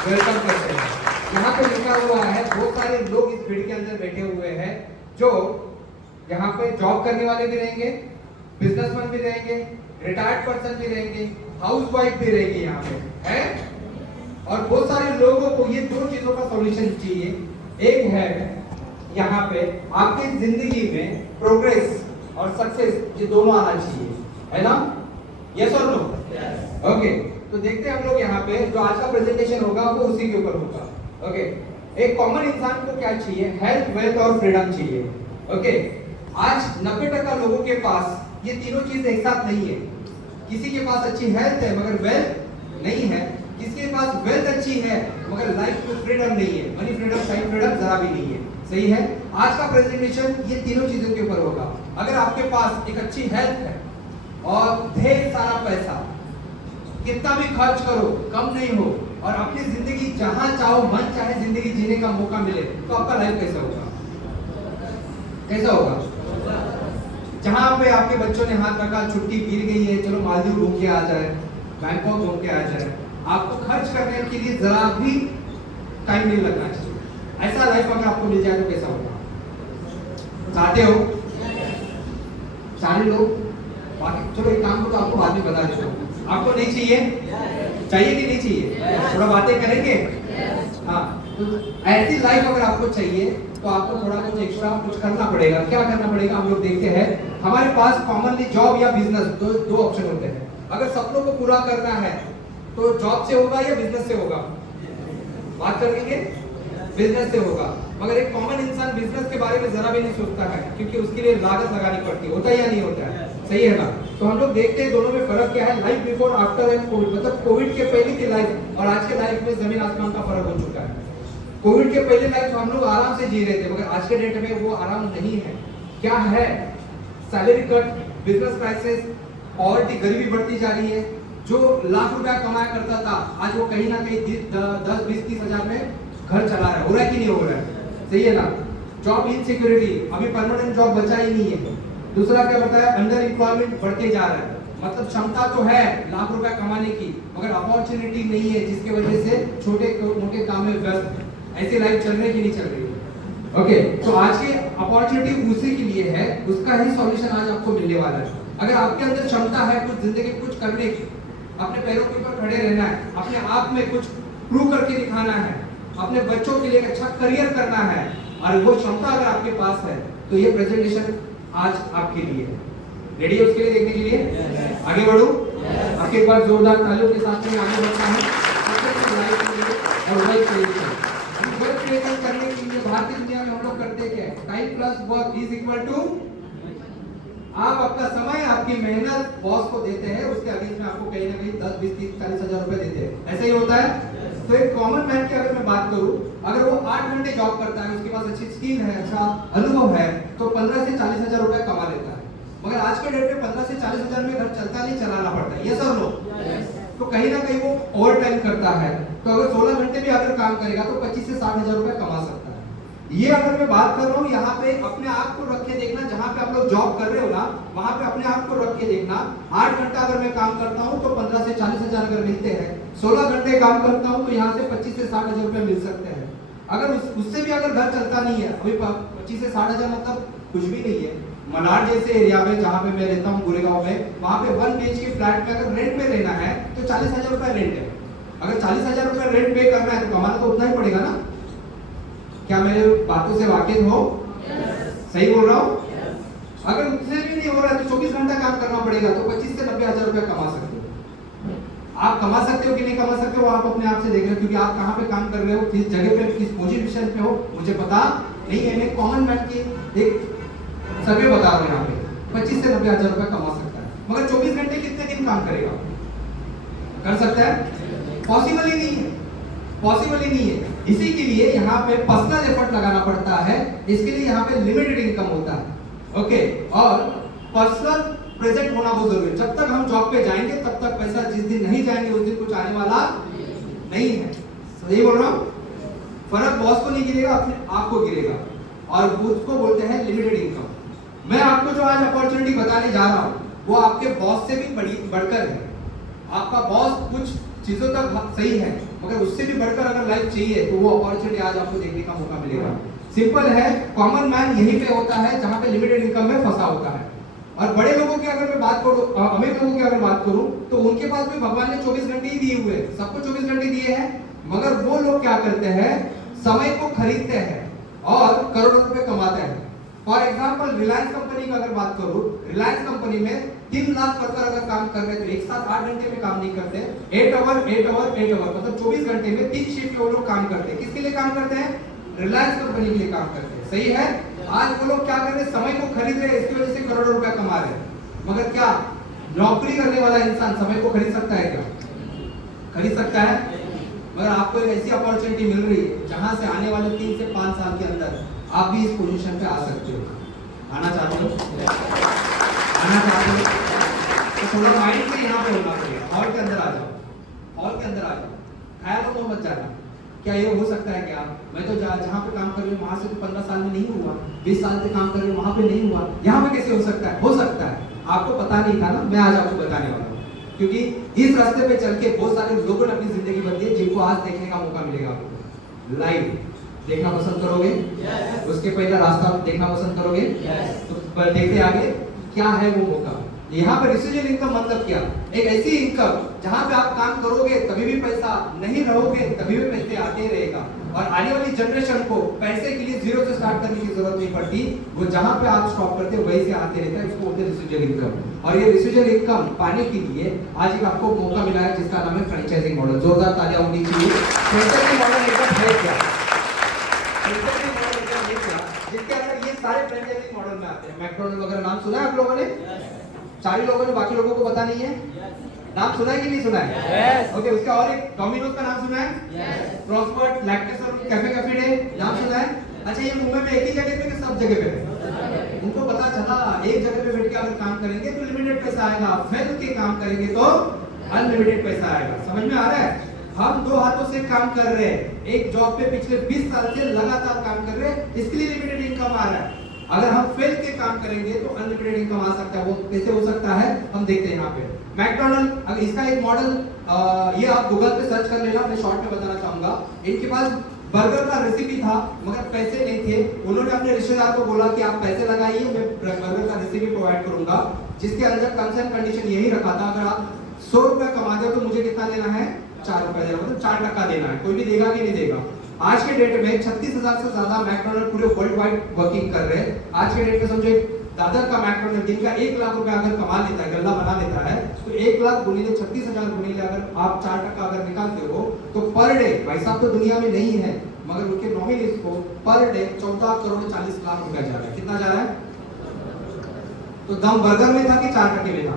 Welcome करते हैं। यहाँ पे लिखा हुआ है, बहुत सारे लोग इस भीड़ के अंदर बैठे हुए हैं जो यहाँ पे जॉब करने वाले भी रहेंगे, बिजनेसमैन भी रहेंगे, रिटायर्ड पर्सन भी रहेंगे, हाउसवाइफ भी रहेगी यहाँ पे है। और बहुत सारे लोगों को ये दो चीजों का सॉल्यूशन चाहिए। एक है यहाँ पे आपकी जिंदगी में प्रोग्रेस और सक्सेस, ये दोनों आना चाहिए, है ना? यस और नो? ओके, तो देखते हैं हम लोग यहाँ पे जो आज का प्रेजेंटेशन होगा वो उसी के ऊपर होगा। ओके, एक कॉमन इंसान को क्या चाहिए? हेल्थ, वेल्थ और फ्रीडम चाहिए। ओके, आज 90% लोगों के पास ये तीनों चीज एक साथ नहीं है। किसी के पास अच्छी हेल्थ है मगर वेल्थ नहीं है, किसी के पास वेल्थ अच्छी है मगर लाइफ में फ्रीडम नहीं है, मनी फ्रीडम, टाइम फ्रीडम जरा भी नहीं है। सही है? आज का प्रेजेंटेशन ये तीनों चीजों के ऊपर होगा। अगर आपके पास एक अच्छी हेल्थ है और ढेर सारा पैसा, कितना भी खर्च करो कम नहीं हो, और अपनी जिंदगी जहां चाहो मन चाहे जिंदगी जीने का मौका मिले, तो आपका लाइफ कैसा होगा? कैसा होगा? जहां पे आपके बच्चों ने हाथ रखा, छुट्टी गिर गई है, चलो मालदीव घूम के आ जाए, बैंकॉक घूम के आ जाए, आपको खर्च करने के लिए जरा भी टाइम नहीं लगना चाहिए। ऐसा लाइफ अगर आपको मिल जाए तो कैसा होगा? चाहते हो? सारे लोग? बाकी चलो एक काम को तो आपको बाद में बता देता हूँ। आपको नहीं चाहिए? चाहिए कि नहीं चाहिए? थोड़ा बातें करेंगे। हाँ, तो ऐसी लाइफ अगर आपको चाहिए तो आपको थोड़ा कुछ एक्स्ट्रा कुछ करना पड़ेगा। क्या करना पड़ेगा? हम लोग देखते हैं हमारे पास कॉमनली जॉब या बिजनेस दो ऑप्शन होते हैं। अगर सपनों को पूरा करना है तो जॉब से होगा या बिजनेस से होगा? बात करेंगे बिजनेस से होगा। मगर एक कॉमन इंसान बिजनेस के बारे में जरा भी नहीं सोचता है, क्योंकि उसके लिए लागत लगानी पड़ती है। होता है या नहीं होता है? सही है ना? तो हम लोग देखते हैं दोनों में फर्क क्या है। Life before after and Covid, मतलब कोविड के पहले की लाइफ और आज के लाइफ में जमीन आसमान का फर्क हो चुका है। कोविड के पहले लाइफ हम लोग आराम से जी रहे थे, मगर आज के डेट में वो आराम नहीं है। क्या है? Salary cut, business crisis, poverty, गरीबी बढ़ती जा रही है। जो लाख रुपया कमाया करता था, आज वो कहीं ना कहीं 10, 20, 30 हजार में घर चला रहा है। हो रहा है कि नहीं हो रहा है? सही है ना? जॉब इनसिक्योरिटी, अभी परमानेंट जॉब बचा ही नहीं है। दूसरा क्या बताया? अंडर एम्प्लॉयमेंट बढ़ते जा रहा है। मतलब क्षमता तो है लाख रुपया कमाने की, मगर अपॉर्चुनिटी नहीं है, जिसके वजह से छोटे मोटे काम में व्यस्त। ऐसी लाइफ चल रही कि नहीं चल रही? ओके, तो आज की अपॉर्चुनिटी उसी के लिए है, उसका ही सॉल्यूशन आज आपको मिलने वाला है। अगर आपके अंदर क्षमता है कुछ जिंदगी कुछ करने की, अपने पैरों के ऊपर खड़े रहना है, अपने आप में कुछ प्रूव करके दिखाना है, अपने बच्चों के लिए अच्छा करियर करना है, और वो क्षमता अगर आपके पास है, तो ये प्रेजेंटेशन आज आपके लिए है। रेडी है उसके लिए देखने के लिए? आगे बढ़ो। आपके एक बार जोरदार तालियों के साथ में आगे बढ़ता है। और वेल्थ क्रिएशन करने के लिए भारतीय दुनिया में हम लोग करते क्या है? Time plus work is equal to, आप अपना समय, आपकी मेहनत बॉस को देते हैं, उसके अगेंस्ट में आपको कहीं ना कहीं 10, 20, 30, 40 हजार रुपए देते हैं। ऐसा ही होता है? तो एक कॉमन मैन की अगर मैं बात करूं, अगर वो 8 घंटे जॉब करता है, उसके पास अच्छी स्किल है, अच्छा अनुभव है, तो 15 से 40 हजार रुपए कमा लेता है। मगर आज के डेट में 15 से 40 हजार में घर चलता नहीं, चलाना पड़ता है। यस और नो? तो कहीं ना कहीं वो ओवर टाइम करता है। तो अगर 16 घंटे भी अगर काम करेगा तो 25 से 60 हजार रुपए कमा सकता है। ये अगर मैं बात कर रहा हूँ यहाँ पे अपने आप को रख के देखना, जहाँ पे आप लोग जॉब कर रहे हो ना, वहां पे अपने आप को रख के देखना। 8 घंटा अगर मैं काम करता हूँ तो 15 से 40 हजार अगर मिलते हैं, 16 घंटे काम करता हूँ तो यहाँ से 25 से 60 हजार रुपए मिल सकते हैं। अगर उससे भी अगर घर चलता नहीं है, अभी 25 से 60 हजार मतलब कुछ भी नहीं है। मनार जैसे एरिया में जहाँ पे मैं रहता हूँ, गोरेगांव में, वहाँ पे 1 BHK फ्लैट में अगर रेंट में रहना है तो 40 हजार रुपए रेंट है। अगर 40 हजार रुपए रेंट पे करना है तो कमाना तो उतना ही पड़ेगा ना? क्या मेरे बातों से वाकिफ हो? सही बोल रहा हूँ? अगर उससे भी नहीं हो रहा है तो 24 घंटा काम करना पड़ेगा, तो 25 से 90 हजार रुपए कमा सकते हो। आप कमा सकते हो कि नहीं कमा सकते हो, आप अपने आप से देख रहे हो, क्योंकि आप कहाँ पे काम कर रहे हो, किस जगह पे, किस पोजीशन पे हो, मुझे पता नहीं है। मैं कॉमन मैन की एक सर्वे बता रहा हूँ। यहाँ पे 25 से 90 हजार रुपए कमा सकता है, मगर 24 घंटे कितने दिन काम करेगा? कर सकता है? पॉसिबल ही नहीं है, पॉसिबल ही नहीं है। इसी के लिए यहाँ पे पर्सनल एफर्ट लगाना पड़ता है। इसके लिए यहाँ पे लिमिटेड इनकम होता है। ओके, और पर्सनल प्रेजेंट होना बहुत जरूरी है। जब तक हम जॉब पे जाएंगे तब तक पैसा, जिस दिन नहीं जाएंगे उस दिन कुछ आने वाला नहीं है। सही बोल रहा हूँ? फर्क बॉस को नहीं गिरेगा, अपने आप को गिरेगा, और उसको बोलते हैं लिमिटेड इनकम। मैं आपको जो आज अपॉर्चुनिटी बताने जा रहा हूँ वो आपके बॉस से भी बढ़कर है। आपका बॉस कुछ चीजों तक सही है, मगर उससे भी बढ़कर अगर लाइफ चाहिए तो वो अपॉर्चुनिटी आज आपको देखने का मौका मिलेगा। सिंपल है, कॉमन मैन यहीं पे होता है जहां पे लिमिटेड इनकम में फंसा होता है। और बड़े लोगों की अगर मैं बात करूं, अमीर लोगों की अगर बात करूं, तो उनके पास भी भगवान ने 24 घंटे ही दिए हुए हैं, सबको 24 घंटे दिए हैं, मगर वो लोग क्या करते हैं, समय को खरीदते हैं और करोड़ों रुपए कमाते हैं। फॉर एग्जाम्पल रिलायंस कंपनी की अगर बात करूं, रिलायंस कंपनी में 3 लाख वर्कर अगर काम कर रहे हैं तो एक साथ 8 घंटे में काम नहीं करते, 8 आवर मतलब 24 घंटे में 3 शिफ्ट में वो लोग काम करते हैं। किसके लिए काम करते हैं? रिलायंस कंपनी के लिए काम करते हैं। सही है। आज वो लोग क्या कर रहे हैं, समय को खरीद रहे हैं, इसकी वजह से करोड़ों रुपया कमा रहे हैं। मगर क्या नौकरी करने वाला इंसान समय को खरीद सकता है? क्या खरीद सकता है? मगर आपको एक ऐसी अपॉर्चुनिटी मिल रही है जहां से आने वाले 3 से 5 साल के अंदर आप भी इस पोजीशन पे आ सकते हो। आना चाहते हो? आना चाहते हो तो थोड़ा माइंड से यहाँ पे होना पड़ेगा। हॉल के अंदर आ जाओ, हॉल के अंदर आ जाओ, ख्यालों में मत जाना। क्या ये हो सकता है? क्या मैं तो जहाँ पे काम कर रही हूँ वहां से तो 15 साल में नहीं हुआ, 20 साल से काम कर रही हूँ वहां पे नहीं हुआ, यहाँ पे कैसे हो सकता है? हो सकता है। आपको पता नहीं था ना, मैं आज आपको बताने वाला हूँ, क्योंकि इस रास्ते पे चल के बहुत सारे लोगों ने अपनी जिंदगी बदली है, जिनको आज देखने का मौका मिलेगा। आपको लाइव देखना पसंद करोगे? उसके पहले रास्ता देखना पसंद करोगे? तो देखते आगे क्या है वो मौका। यहाँ पर रेसिडुअल इनकम मतलब क्या? एक ऐसी इनकम जहाँ पे आप काम करोगे तभी भी पैसा, नहीं रहोगे तभी भी पैसे आते रहेगा, और आने वाली जनरेशन को पैसे के लिए जीरो से स्टार्ट करने की जरूरत नहीं पड़ती। वो जहाँ पे आप स्टॉप करते हो वहीं से आते रहता है। इसको बोलते हैं रेसिडुअल इनकम। और ये रेसिडुअल इनकम पाने के लिए आज एक आपको मौका मिला है जिसका नाम है फ्रेंचाइजिंग मॉडल। जोरदार तालियां होनी चाहिए। फ्रेंचाइजिंग मॉडल एकदम है क्या? फ्रेंचाइजिंग मॉडल एकदम है क्या? जिसके अंदर ये सारे फ्रेंचाइजिंग मॉडल में आते हैं। मैकडॉनल्ड वगैरह नाम सुना है आप लोगों ने? सारे लोगों ने, बाकी लोगों को पता नहीं है। नाम सुना है कि नहीं सुना है? yes. ओके, उसका और एक डोमिनोज का नाम सुना है? yes. Prosper, lactation, cafe cafe day नाम सुना है? अच्छा, ये मुंबई में एक ही जगह पे कि सब जगह पे? उनको पता चला एक जगह पे बैठ के अगर काम करेंगे तो लिमिटेड पैसा आएगा, फैल के काम करेंगे तो अनलिमिटेड पैसा आएगा। समझ में आ रहा है? हम 2 हाथों से काम कर रहे हैं, एक जॉब पे पिछले 20 साल से लगातार काम कर रहे हैं, इसके लिए लिमिटेड इनकम आ रहा है। अगर हम फेल के काम करेंगे तो अनलिमिटेड इनकम आ सकता है। वो कैसे हो सकता है हम देखते हैं यहाँ पे। मैकडॉनल्ड, अगर इसका एक मॉडल ये आप गूगल पे सर्च कर लेना, मैं शॉर्ट में बताना चाहूंगा। इनके पास बर्गर का रेसिपी था मगर पैसे नहीं थे। उन्होंने अपने रिश्तेदार को बोला कि आप पैसे लगाइए, मैं बर्गर का रेसिपी प्रोवाइड करूंगा, जिसके अंदर टर्म्स एंड कंडीशन यही रखा था, अगर आप 100 रुपया कमाते हो तो मुझे कितना देना है? 4 रुपया देना, मतलब 4% देना है। कोई भी देगा कि नहीं देगा? आज के डेट में 36,000 से ज्यादा मैकडॉनल्ड पूरे वर्ल्ड वाइड वर्किंग कर रहे हैं। आज के डेट में समझो दादर का मैकडॉनल्ड दिन का 1 लाख रुपया अगर कमा लेता है, गल्ला बना लेता है, तो 1 लाख गुणिले 36,000 गुणिले अगर आप 4% अगर निकालते हो तो पर डे, भाई साहब तो दुनिया में नहीं है मगर उनके नॉमिनीज को पर डे 14 करोड़ 40 लाख रुपया जा रहा है। कितना जा रहा है? तो दम बर्गर में था कि 4% में था?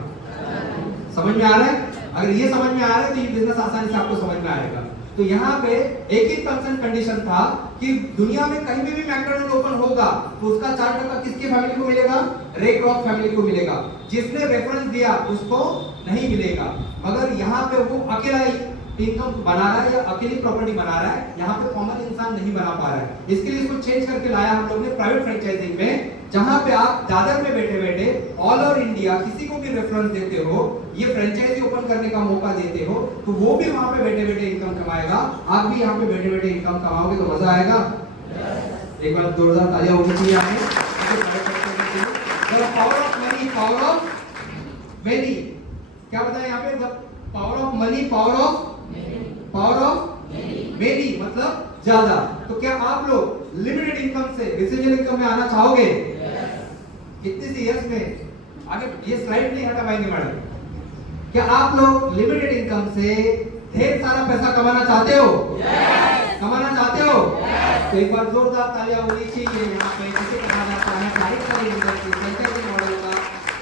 समझ में आ रहा है? अगर ये समझ में आ रहा है तो ये बिजनेस आसानी से आपको समझ में आएगा। तो यहाँ पे एक ही टर्म्स एंड कंडीशन था कि दुनिया में कहीं भी मैकडॉनल्ड ओपन होगा तो उसका 4% किसकी फैमिली को मिलेगा? रे क्रॉक फैमिली को मिलेगा। जिसने रेफरेंस दिया उसको नहीं मिलेगा। मगर यहाँ पे वो अकेला इनकम बना रहा है या अकेली प्रॉपर्टी बना रहा है, यहाँ पे कॉमन इंसान नहीं बना पा रहा है। इसके लिए इसको चेंज करके लाया हम लोग ने प्राइवेट फ्रेंचाइजिंग में, जहां पे आप दादर में बैठे बैठे ऑल ओवर इंडिया किसी को भी रेफरेंस देते हो, ये फ्रेंचाइजी ओपन करने का मौका देते हो, तो वो भी वहां पे बैठे बैठे इनकम कमाएगा, आप भी यहाँ पे बैठे बैठे इनकम कमाओगे तो मजा आएगा। एक बार जोरदार तालियां होनी चाहिए आपको। Power of money, power of वेनी, क्या बताया यहाँ पे? Power of money, power of many मतलब ज्यादा। तो क्या आप लोग लिमिटेड इनकम से रेसिडुअल इनकम में आना चाहोगे? कितनी सी यस में? आगे ये स्लाइड नहीं हटा पाएंगे मैडम। क्या आप लोग लिमिटेड इनकम से ढेर सारा पैसा कमाना चाहते हो? कमाना चाहते हो? तो एक बार जोरदार तालियां होनी चाहिए। यहाँ पे जिसे कहा जाता है direct selling industry, franchising model का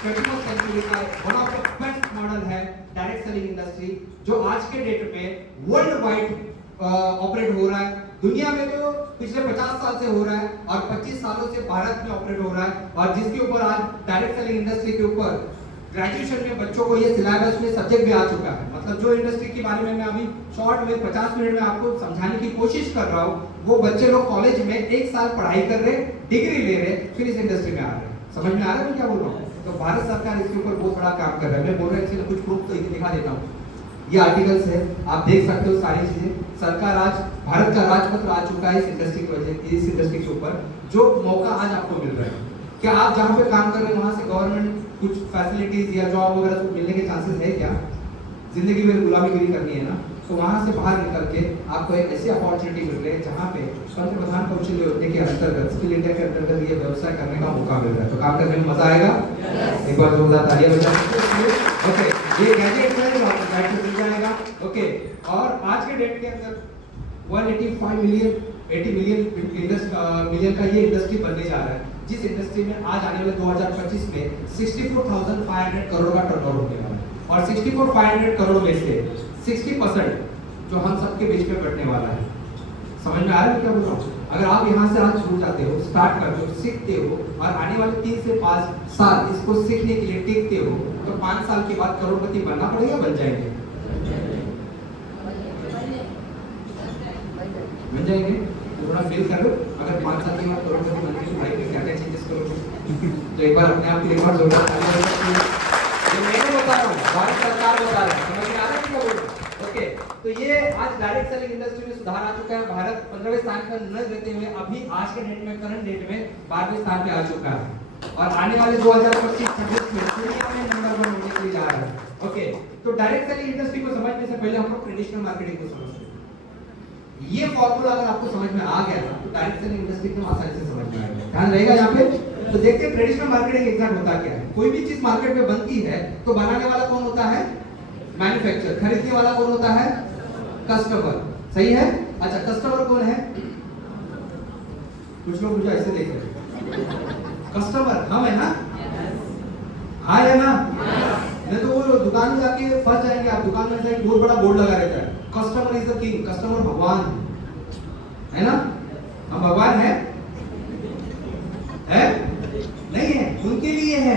21st सेंचुरी का one of the best model है डायरेक्ट सेलिंग इंडस्ट्री, जो आज के डेट में वर्ल्ड वाइड ऑपरेट हो रहा है। दुनिया में तो पिछले 50 साल से हो रहा है और 25 सालों से भारत में ऑपरेट हो रहा है, और जिसके ऊपर आज डायरेक्ट सेलिंग इंडस्ट्री के ऊपर ग्रेजुएशन में बच्चों को ये सिलेबस में सब्जेक्ट भी आ चुका है। मतलब जो इंडस्ट्री के बारे में मैं अभी शॉर्ट में 50 मिनट में आपको समझाने की कोशिश कर रहा हूँ, वो बच्चे लोग कॉलेज में 1 साल पढ़ाई कर रहे, डिग्री ले रहे, फिर इस इंडस्ट्री में आ रहे हैं। समझ में आ रहा है मैं क्या बोल रहा हूँ? तो भारत सरकार इसके ऊपर बहुत बड़ा काम कर रहा है। मैं बोल रहा हूँ इसलिए कुछ प्रूफ तो दिखा देता हूँ। ये आर्टिकल्स है, आप देख सकते हो सारी चीजें। सरकार आज भारत का राजपत्र आ चुका है इस इंडस्ट्री की वजह, इस इंडस्ट्री के ऊपर जो मौका आज आपको मिल रहा है। क्या आप जहाँ पे काम कर रहे हैं वहाँ से गवर्नमेंट कुछ फैसिलिटीज या जॉब वगैरह मिलने के चांसेस है क्या? जिंदगी में गुलामीगिरी करनी है ना, तो वहाँ से बाहर निकल के आपको एक ऐसी अपॉर्चुनिटी मिल रही है जहाँ पे पंच प्रधान कौशल योजना के अंतर्गत स्किल इंडिया के अंतर्गत ये व्यवसाय करने का मौका मिल रहा है। तो काम करने में मजा आएगा? एक बार जोरदार तालियां बजाएं। ओके, ये गैजेट है जो आपको साइट पे मिल जाएगा। ओके, और आज के डेट के अंदर 185 मिलियन 80 मिलियन का ये इंडस्ट्री बनने जा रहा है, जिस इंडस्ट्री में आज आने वाले 2025 में 64,500 करोड़ का टर्नओवर होने वाला है। और 64,500 करोड़ में से 60% जो हम सबके बीच में बढ़ने वाला है। समझ में आ रहा है क्या बोल रहा हूँ? अगर आप यहाँ से आज शुरू जाते हो, स्टार्ट करते हो, सीखते हो और आने वाले 3 से 5 साल इसको सीखने के लिए टिकते हो, तो 5 साल के बाद करोड़पति बनना पड़ेगा, बन जाएंगे? बन जाएंगे? तो थोड़ा फील करो, अगर 5 साल के बाद करोड़पति बनने की लाइफ में क्या क्या चेंजेस करोगे? तो एक बार अपने आप के एक बार जोरदार तालियां बजाइए। ये मैं बता रहा हूँ, भारत सरकार बता रहा है, समझ में आ रहा है क्या बोल रहा हूँ? ओके, तो ये आज डायरेक्ट सेलिंग इंडस्ट्री में सुधार आ चुका है। भारत 15वें स्थान पर न रहते हुए अभी आज के डेट में, करंट डेट में 12वें स्थान पे आ चुका है और आने वाले 2025-26 में दुनिया में नंबर 1 होने के लिए जा रहा है। ओके, तो डायरेक्ट सेलिंग इंडस्ट्री को समझने से पहले हम लोग ट्रेडिशनल मार्केटिंग को समझते हैं। ये फॉर्मूला अगर आपको समझ में आ गया ना, तो डायरेक्ट सेलिंग इंडस्ट्री को आसानी से समझ में आएगा। ध्यान रहेगा यहाँ पे। तो देखते हैं ट्रेडिशनल मार्केटिंग एग्जैक्ट होता क्या है। कोई भी चीज मार्केट में बनती है तो बनाने वाला कौन होता है? मैन्युफैक्चरर। खरीदने वाला कौन होता है? कस्टमर। सही है? अच्छा, कस्टमर कौन है? कुछ लोग मुझे ऐसे देख रहे हैं। कस्टमर हम है ना? हाँ है ना? नहीं तो वो दुकान में जाके फंस जाएंगे आप। दुकान में जाके बहुत बड़ा बोर्ड लगा रहता है, customer is the king, customer भगवान है ना? हम भगवान है नहीं है? उनके लिए है,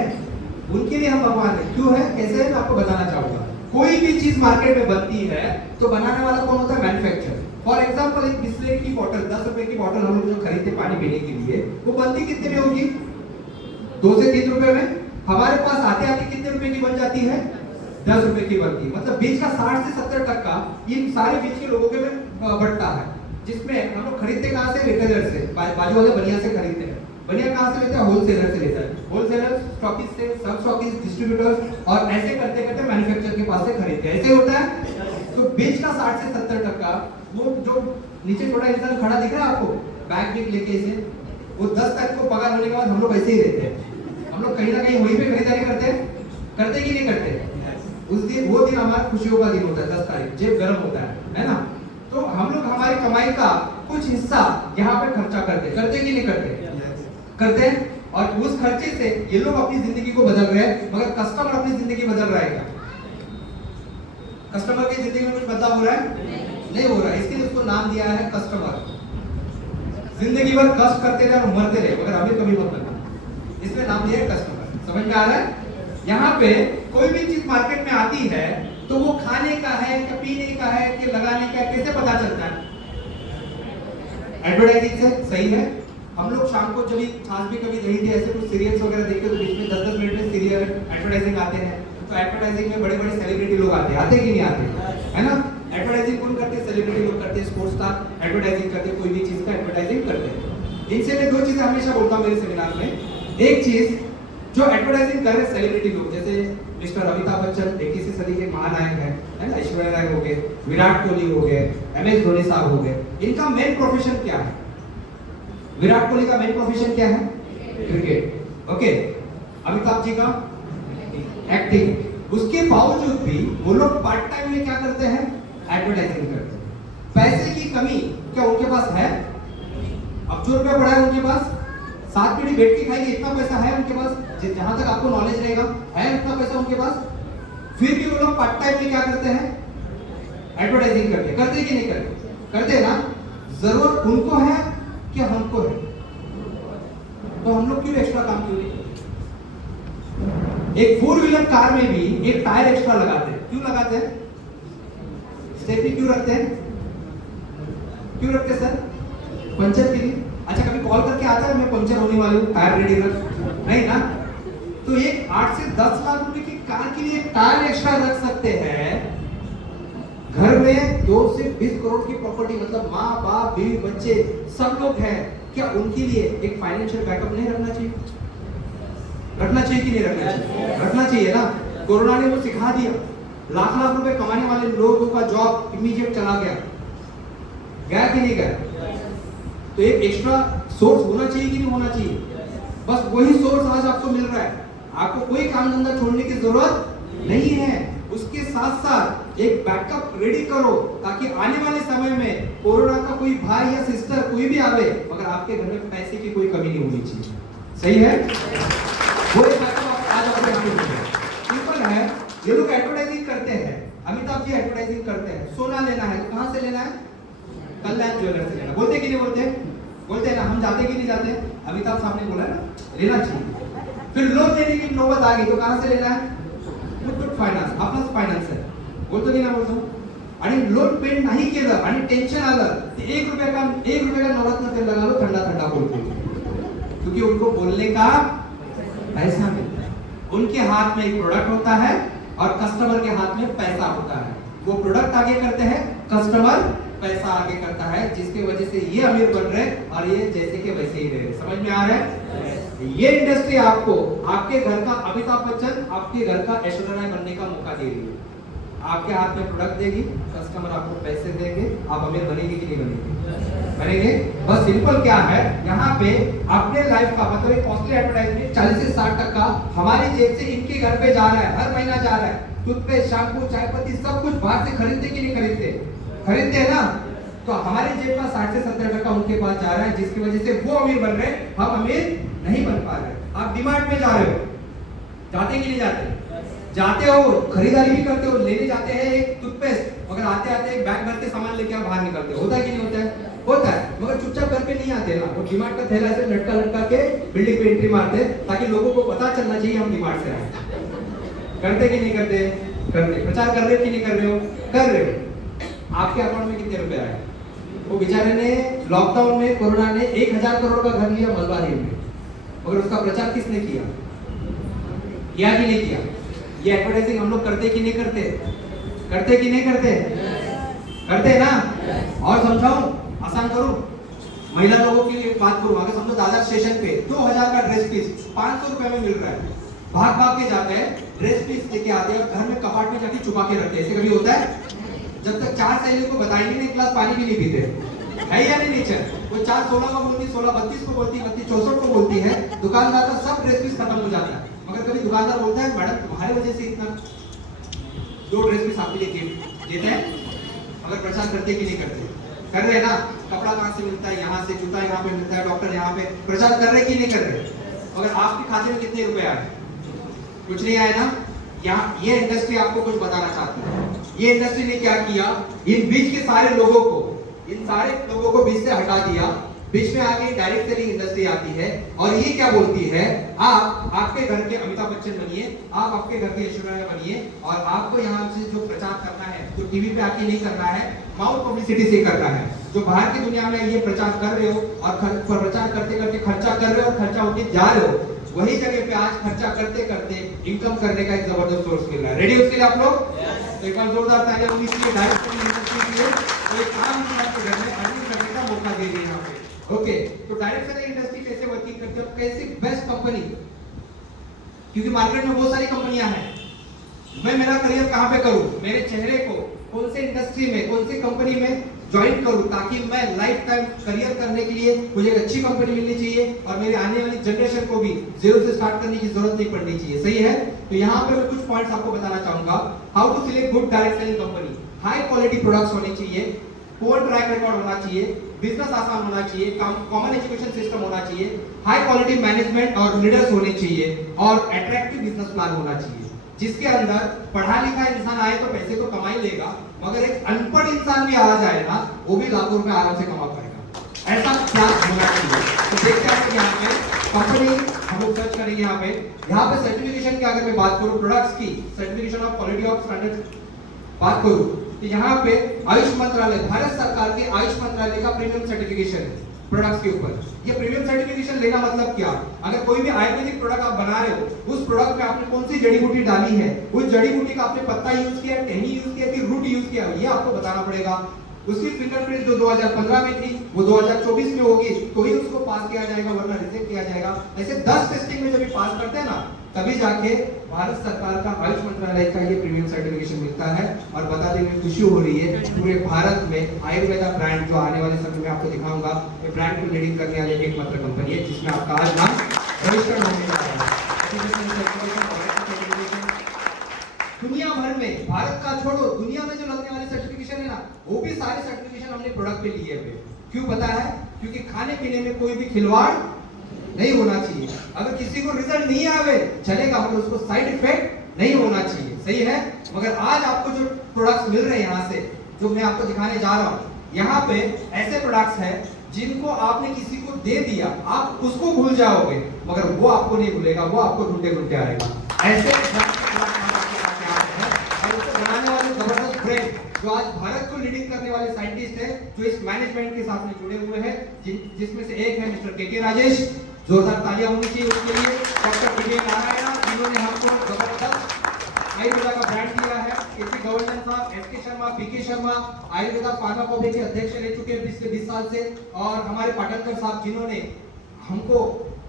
उनके लिए हम भगवान है। क्यों है, कैसे है, मैं आपको बताना चाहूंगा। कोई भी चीज मार्केट में बनती है तो बनाने वाला कौन होता है? मैन्युफैक्चरर। फॉर एग्जांपल एक बिस्लेरी की बोतल, 10 रुपए की बोतल हम लोग जो खरीदते पानी पीने के लिए, वो बनती कितने में होगी? 2 से 3 रुपए में। हमारे पास आते आते कितने रुपए की बन जाती है? 10 रुपए की बनती है। मतलब बीच का 60 से 70% इन सारे बीच के लोगों के में बढ़ता है, जिसमें हम लोग खरीदते कहां से? रिटेलर से, बाजू वाले बनिया से खरीदते हैं। बनिया कहां से लेते हैं? होलसेलर से लेता है। होलसेलर स्टॉकिस्ट से, सब स्टॉकिस्ट, डिस्ट्रीब्यूटर्स और ऐसे करते करते मैन्युफैक्चरर के पास से खरीदते हैं। ऐसे होता है। तो बीच का 60 से 70% वो जो नीचे छोटा इंसान खड़ा दिख रहा है आपको, बैग भी लेके इसे, वो 10 तारीख को पगार होने के बाद हम लोग ऐसे ही रहते हैं। हम लोग कहीं ना कहीं वहीं पे खरीदारी करते कि नहीं करते? उस दिन, वो दिन हमारा खुशियों का दिन होता है, 10 तारीख, जेब गर्म होता है ना? तो हम लोग हमारी कमाई का कुछ हिस्सा यहाँ पे खर्चा करते कि नहीं करते? करते हैं। और उस खर्चे से ये लोग अपनी जिंदगी को बदल रहे हैं, मगर कस्टमर अपनी जिंदगी बदल रहा है क्या? कस्टमर की जिंदगी में कुछ बदलाव हो रहा है? नहीं हो रहा है। इसके लिए उसको नाम दिया है कस्टमर। जिंदगी भर कष्ट करते रहे और मरते रहे, मगर अभी कभी मत मरना, इसमें नाम दिया है कस्टमर। समझ में आ रहा है? यहाँ पे कोई भी चीज मार्केट में आती है तो वो खाने का है कि पीने का है कि लगाने का है, कैसे पता चलता है? एडवर्टाइजिंग से। सही है। हम लोग शाम को जब छाछ भी कभी दही थी, ऐसे कुछ सीरियल्स वगैरह देखते तो बीच में 10-10 मिनट में सीरियल एडवर्टाइजिंग आते हैं। तो एडवर्टाइजिंग में बड़े बड़े सेलिब्रिटी लोग आते कि नहीं आते? है ना? एडवर्टाइजिंग कौन करते हैं? सेलिब्रिटी लोग करते हैं, स्पोर्ट्स स्टार एडवर्टाइजिंग करते हैं, कोई भी चीज का एडवर्टाइजिंग करते हैं। इनसे मैं 2 चीजें हमेशा बोलता हूँ मेरे सेमिनार में। एक चीज, जो एडवर्टाइजिंग कर रहे सेलिब्रिटी लोग, जैसे मिस्टर अमिताभ बच्चन 21वीं सदी के महानायक है ना? ऐश्वर्या राय हो गए, विराट कोहली हो गए, MS धोनी साहब हो गए। इनका मेन प्रोफेशन क्या है? विराट कोहली का मेन प्रोफेशन क्या है? क्रिकेट। ओके, अमिताभ जी का एक्टिंग। उसके बावजूद भी वो लोग पार्ट टाइम में क्या करते हैं? एडवर्टाइजिंग करते हैं। पैसे की कमी क्या उनके पास है? अब जो रुपया पड़ा है उनके पास, 7 पीढ़ी बैठ के खाएगी, इतना पैसा है उनके पास? जहां तक आपको नॉलेज रहेगा, है इतना पैसा उनके पास? फिर भी वो लोग पार्ट टाइम में क्या करते हैं? एडवर्टाइजिंग करते कि नहीं करते? करते ना? जरूरत उनको है कि हमको है? तो हम लोग क्यों एक्स्ट्रा काम क्यों नहीं करते? एक 4 व्हीलर कार में भी एक टायर एक्स्ट्रा लगाते हैं। क्यों लगाते हैं? स्टेपनी क्यों रखते हैं? क्यों रखते हैं सर? पंचर के लिए। अच्छा, कभी कॉल करके आता है मैं पंचर होने वाली हूँ, टायर रेडी रख? नहीं ना? तो एक 8 से 10 लाख रुपए की कार के लिए टायर एक्स्ट्रा रख सकते हैं, घर में 2 से 20 करोड़ की प्रॉपर्टी, मतलब माँ बाप बीवी बच्चे सब लोग हैं, क्या उनके लिए एक फाइनेंशियल बैकअप नहीं रखना चाहिए? रखना चाहिए कि नहीं रखना चाहिए? रखना चाहिए ना। कोरोना ने वो सिखा दिया, लाख लाख रुपए कमाने वाले लोगों का जॉब इमीडिएट चला गया, गया कि नहीं गया? तो एक एक्स्ट्रा सोर्स होना चाहिए कि नहीं होना चाहिए? बस वही सोर्स आज आपको मिल रहा है, आपको कोई काम धंधा छोड़ने की जरूरत नहीं है। उसके साथ साथ एक बैकअप रेडी करो, ताकि आने वाले समय में कोरोना का कोई भाई या सिस्टर कोई भी आवे, मगर आपके घर में पैसे की कोई कमी नहीं होनी चाहिए। सही है? वो एक बैकअप आज आपके यहाँ पे सिंपल है। ये लोग एडवर्टाइजिंग करते हैं, अमिताभ जी एडवर्टाइजिंग करते हैं, सोना लेना है तो कहां से लेना है? कल्याण ज्वेलर्स से लेना। बोलते कि नहीं बोलते? बोलते हैं ना। हम जाते कि नहीं जाते? अमिताभ साहब ने बोला ना, लेना चाहिए। फिर लोन लेने की नौबत आ गई तो कहां से लेना है? मुथूट फायनान्स, आपलाच फायनान्स आहे, बोलतो की नाही बोलतो? आणि लोन पे नाही केलं आणि टेन्शन आलं, ₹1 का नवरत्न तेल लगा लो, ठंडा ठंडा बोलते, क्योंकि उनको बोलने का पैसा मिलता है। उनके हाथ में एक प्रोडक्ट होता है और कस्टमर के हाथ में पैसा होता है। वो प्रोडक्ट आगे करते हैं, कस्टमर पैसा आगे करता है, जिसकी वजह से ये अमीर बन रहे और ये जैसे के वैसे ही रहे। समझ में आ रहा है? ये इंडस्ट्री आपको आपके घर का अमिताभ बच्चन, आपके घर का ऐश्वर्या राय बनने का मौका दे रही है। आपके हाथ में प्रोडक्ट देगी, कस्टमर आपको पैसे देंगे, आप अमीर बनेंगे कि नहीं बनेंगे? बनेंगे। बस सिंपल क्या है, यहाँ पे अपने लाइफ का मतलब एक कॉस्टली एडवर्टाइजमेंट 40 से 60% हमारी जेब से इनके घर पे जा रहा है, हर महीना जा रहा है। टूथपेस्ट, शैम्पू, चाय पत्ती सब कुछ बाहर से खरीदते कि नहीं खरीदते? खरीदते हैं ना। तो हमारे जेब का 60 से 70% उनके पास जा रहा है, जिसकी वजह से वो अमीर बन रहे हैं, हम अमीर नहीं बन पा रहे। आप डिमार्ट में जा रहे हो, जाते कि नहीं जाते? जाते हो, खरीदारी भी करते हो, लेने जाते हैं एक टूथपेस्ट, मगर आते आते एक बैग भर के सामान लेके आप बाहर निकलते हो। होता है कि नहीं होता है? होता है, मगर चुपचाप घर पे नहीं आते ना। वो डिमार्ट का थैला ऐसे लटका लटका के बिल्डिंग पे एंट्री मारते, ताकि लोगों को पता चलना चाहिए हम डिमार्ट से आए। करते कि नहीं करते? करते। प्रचार कर रहे हो कि नहीं कर रहे हो? कर रहे हो। आपके अकाउंट में कितने रुपए आए? वो बेचारे ने लॉकडाउन में, कोरोना ने 1000 करोड़ का घर लिया मलबारी में, मगर उसका प्रचार किसने किया? किया कि नहीं किया? ये एडवर्टाइजिंग हम लोग करते कि नहीं करते? करते कि नहीं करते? करते ना। और समझाऊं, आसान करूं, महिला लोगों की बात करूं। अगर समझो दादर स्टेशन पे 2000 का ड्रेस पीस 500 रुपए में मिल रहा है, भाग भाग के जाते हैं, ड्रेस पीस लेके आते हैं, घर में कपाट में जाके छुपा के रखते हैं। ऐसे कभी होता है? जब तक 4 सहेलियों को बताएंगे नहीं, एक गिलास पानी भी नहीं पीते, है या नहीं नेचर? वो 4 16 को बोलती, 16 32 को बोलती, 32 64 को बोलती है। दुकानदार का सब ड्रेस पीस खत्म हो जाता है, मगर कभी दुकानदार बोलता है मैडम तुम्हारी वजह से इतना 2 ड्रेस पीस आपके लिए गिफ्ट देते हैं? मगर प्रचार करते कि नहीं करते? कर रहे ना। कपड़ा कहाँ से मिलता है? यहाँ से। जूता यहाँ पे मिलता है, डॉक्टर यहाँ पे। प्रचार कर रहे कि नहीं कर रहे? मगर आपके खाते में कितने रुपए आए? कुछ नहीं आए ना। यहाँ ये इंडस्ट्री आपको कुछ बताना चाहती है। ये इंडस्ट्री ने क्या किया, इन बीच के सारे लोगों को, इन सारे लोगों को बीच से हटा दिया। बीच में आके डायरेक्ट सेलिंग इंडस्ट्री आती है और ये क्या बोलती है, आप आपके घर के अमिताभ बच्चन बनिए, आप आपके घर के ऐश्वर्या राय बनिए, और आपको यहाँ से जो प्रचार करना है, जो टीवी पे आके नहीं करना है, माउथ पब्लिसिटी से करना है। जो बाहर की दुनिया में ये प्रचार कर रहे हो और प्रचार करते करते खर्चा कर रहे हो और खर्चा होते जा रहे हो, वही जगह पे आज खर्चा करते करते इनकम करने का एक जबरदस्त सोर्स मिल रहा है। रेडी उसके लिए आप लोग? तो एक बार जोरदार तालियां होनी चाहिए डायरेक्ट इंडस्ट्री के लिए। तो एक काम आपको घर में अर्निंग करने का मौका दे रही है यहाँ पे। ओके, तो डायरेक्ट सेलिंग इंडस्ट्री कैसे वर्किंग करती है, कैसी बेस्ट कंपनी, क्योंकि मार्केट में बहुत सारी कंपनियां हैं। मैं मेरा करियर कहाँ पे करूँ, मेरे चेहरे को कौन से इंडस्ट्री में, कौन सी कंपनी में ज्वाइन करूं, ताकि मैं लाइफ टाइम करियर करने के लिए मुझे एक अच्छी कंपनी मिलनी चाहिए और मेरी आने वाली जनरेशन को भी जीरो से स्टार्ट करने की जरूरत नहीं पड़नी चाहिए। सही है? तो यहाँ पे मैं कुछ पॉइंट्स आपको बताना चाहूंगा। How to select good direct selling company. High quality products होने चाहिए, पोअर ट्रैक रिकॉर्ड होना चाहिए, बिजनेस आसान होना चाहिए, कॉमन एजुकेशन सिस्टम होना चाहिए, हाई क्वालिटी मैनेजमेंट और लीडर्स होने चाहिए, और अट्रैक्टिव बिजनेस प्लान होना चाहिए, जिसके अंदर पढ़ा लिखा इंसान आए तो पैसे तो कमा ही लेगा, मगर एक अनपढ़ इंसान भी आ जाए ना, वो भी लाखों रुपए आराम से कमा पाएगा। ऐसा क्या होना चाहिए? तो देखते हैं यहाँ पे कंपनी हम लोग सर्च करेंगे। यहाँ पे सर्टिफिकेशन की अगर मैं बात करूँ, प्रोडक्ट्स की certification of quality of standard बात करूँ, कि यहाँ पे आयुष मंत्रालय, भारत सरकार के आयुष मंत्रालय का प्रीमियम सर्टिफिकेशन है प्रोडक्ट्स के ऊपर। ये प्रीमियम सर्टिफिकेशन लेना मतलब क्या? अगर कोई भी आयुर्वेदिक प्रोडक्ट आप बना रहे हो, उस प्रोडक्ट में आपने कौन सी जड़ी बूटी डाली है, उस जड़ी बूटी का आपने पत्ता यूज किया, टहनी यूज किया कि रूट यूज किया, ये आपको बताना पड़ेगा। उसकी फिंगरप्रिंट जो 2015 में थी वो 2024 में होगी, तो ही उसको पास किया जाएगा, वरना रिजेक्ट किया जाएगा। ऐसे 10 टेस्टिंग में जब भी पास करते हैं ना, तभी जाके भारत सरकार का आयुष मंत्रालय का ये प्रीमियम सर्टिफिकेशन मिलता है। और बताते हुए खुशी हो रही है, पूरे भारत में आयुर्वेदा ब्रांड जो आने वाले समय में आपको दिखाऊंगा, ये ब्रांड को लीडिंग करने वाली एकमात्र कंपनी है जिसमें आपका आज नाम रजिस्टर्ड होने जा रहा है। दुनिया भर में, भारत का छोड़ो, दुनिया में जो लगने वाली सर्टिफिकेशन है ना, वो भी सारे सर्टिफिकेशन हमने प्रोडक्ट पे लिए हुए। क्यों पता है? क्योंकि खाने पीने में कोई भी खिलवाड़ नहीं होना चाहिए। अगर किसी को रिजल्ट नहीं आवे चलेगा, मगर उसको साइड इफेक्ट नहीं होना चाहिए। सही है? मगर आज आपको जो प्रोडक्ट्स मिल रहे हैं यहाँ से, जो मैं आपको दिखाने जा रहा हूँ, यहाँ पे ऐसे प्रोडक्ट्स हैं जिनको आपने किसी को दे दिया, आप उसको भूल जाओगे, मगर वो आपको नहीं भूलेगा, वो आपको ढूंढते ढूंढते आएगा। ऐसे बनाने वाले जबरदस्त ब्रेन जो आज भारत को लीडिंग करने वाले साइंटिस्ट हैं, जो इस मैनेजमेंट के साथ में जुड़े हुए हैं, जिसमें से एक है मिस्टर के राजेश, जोरदार तालियां होनी चाहिए उसके लिए। डॉक्टर विजय नारायण, जिन्होंने हमको जबरदस्त आयुर्वेदा का ब्रांड दिया है। केसी गवर्नर साहब, एसके शर्मा, पीके शर्मा, आयुर्वेदा फार्माकोपी के अध्यक्ष रह चुके हैं पिछले 20 साल से। और हमारे पाटनकर साहब, जिन्होंने हमको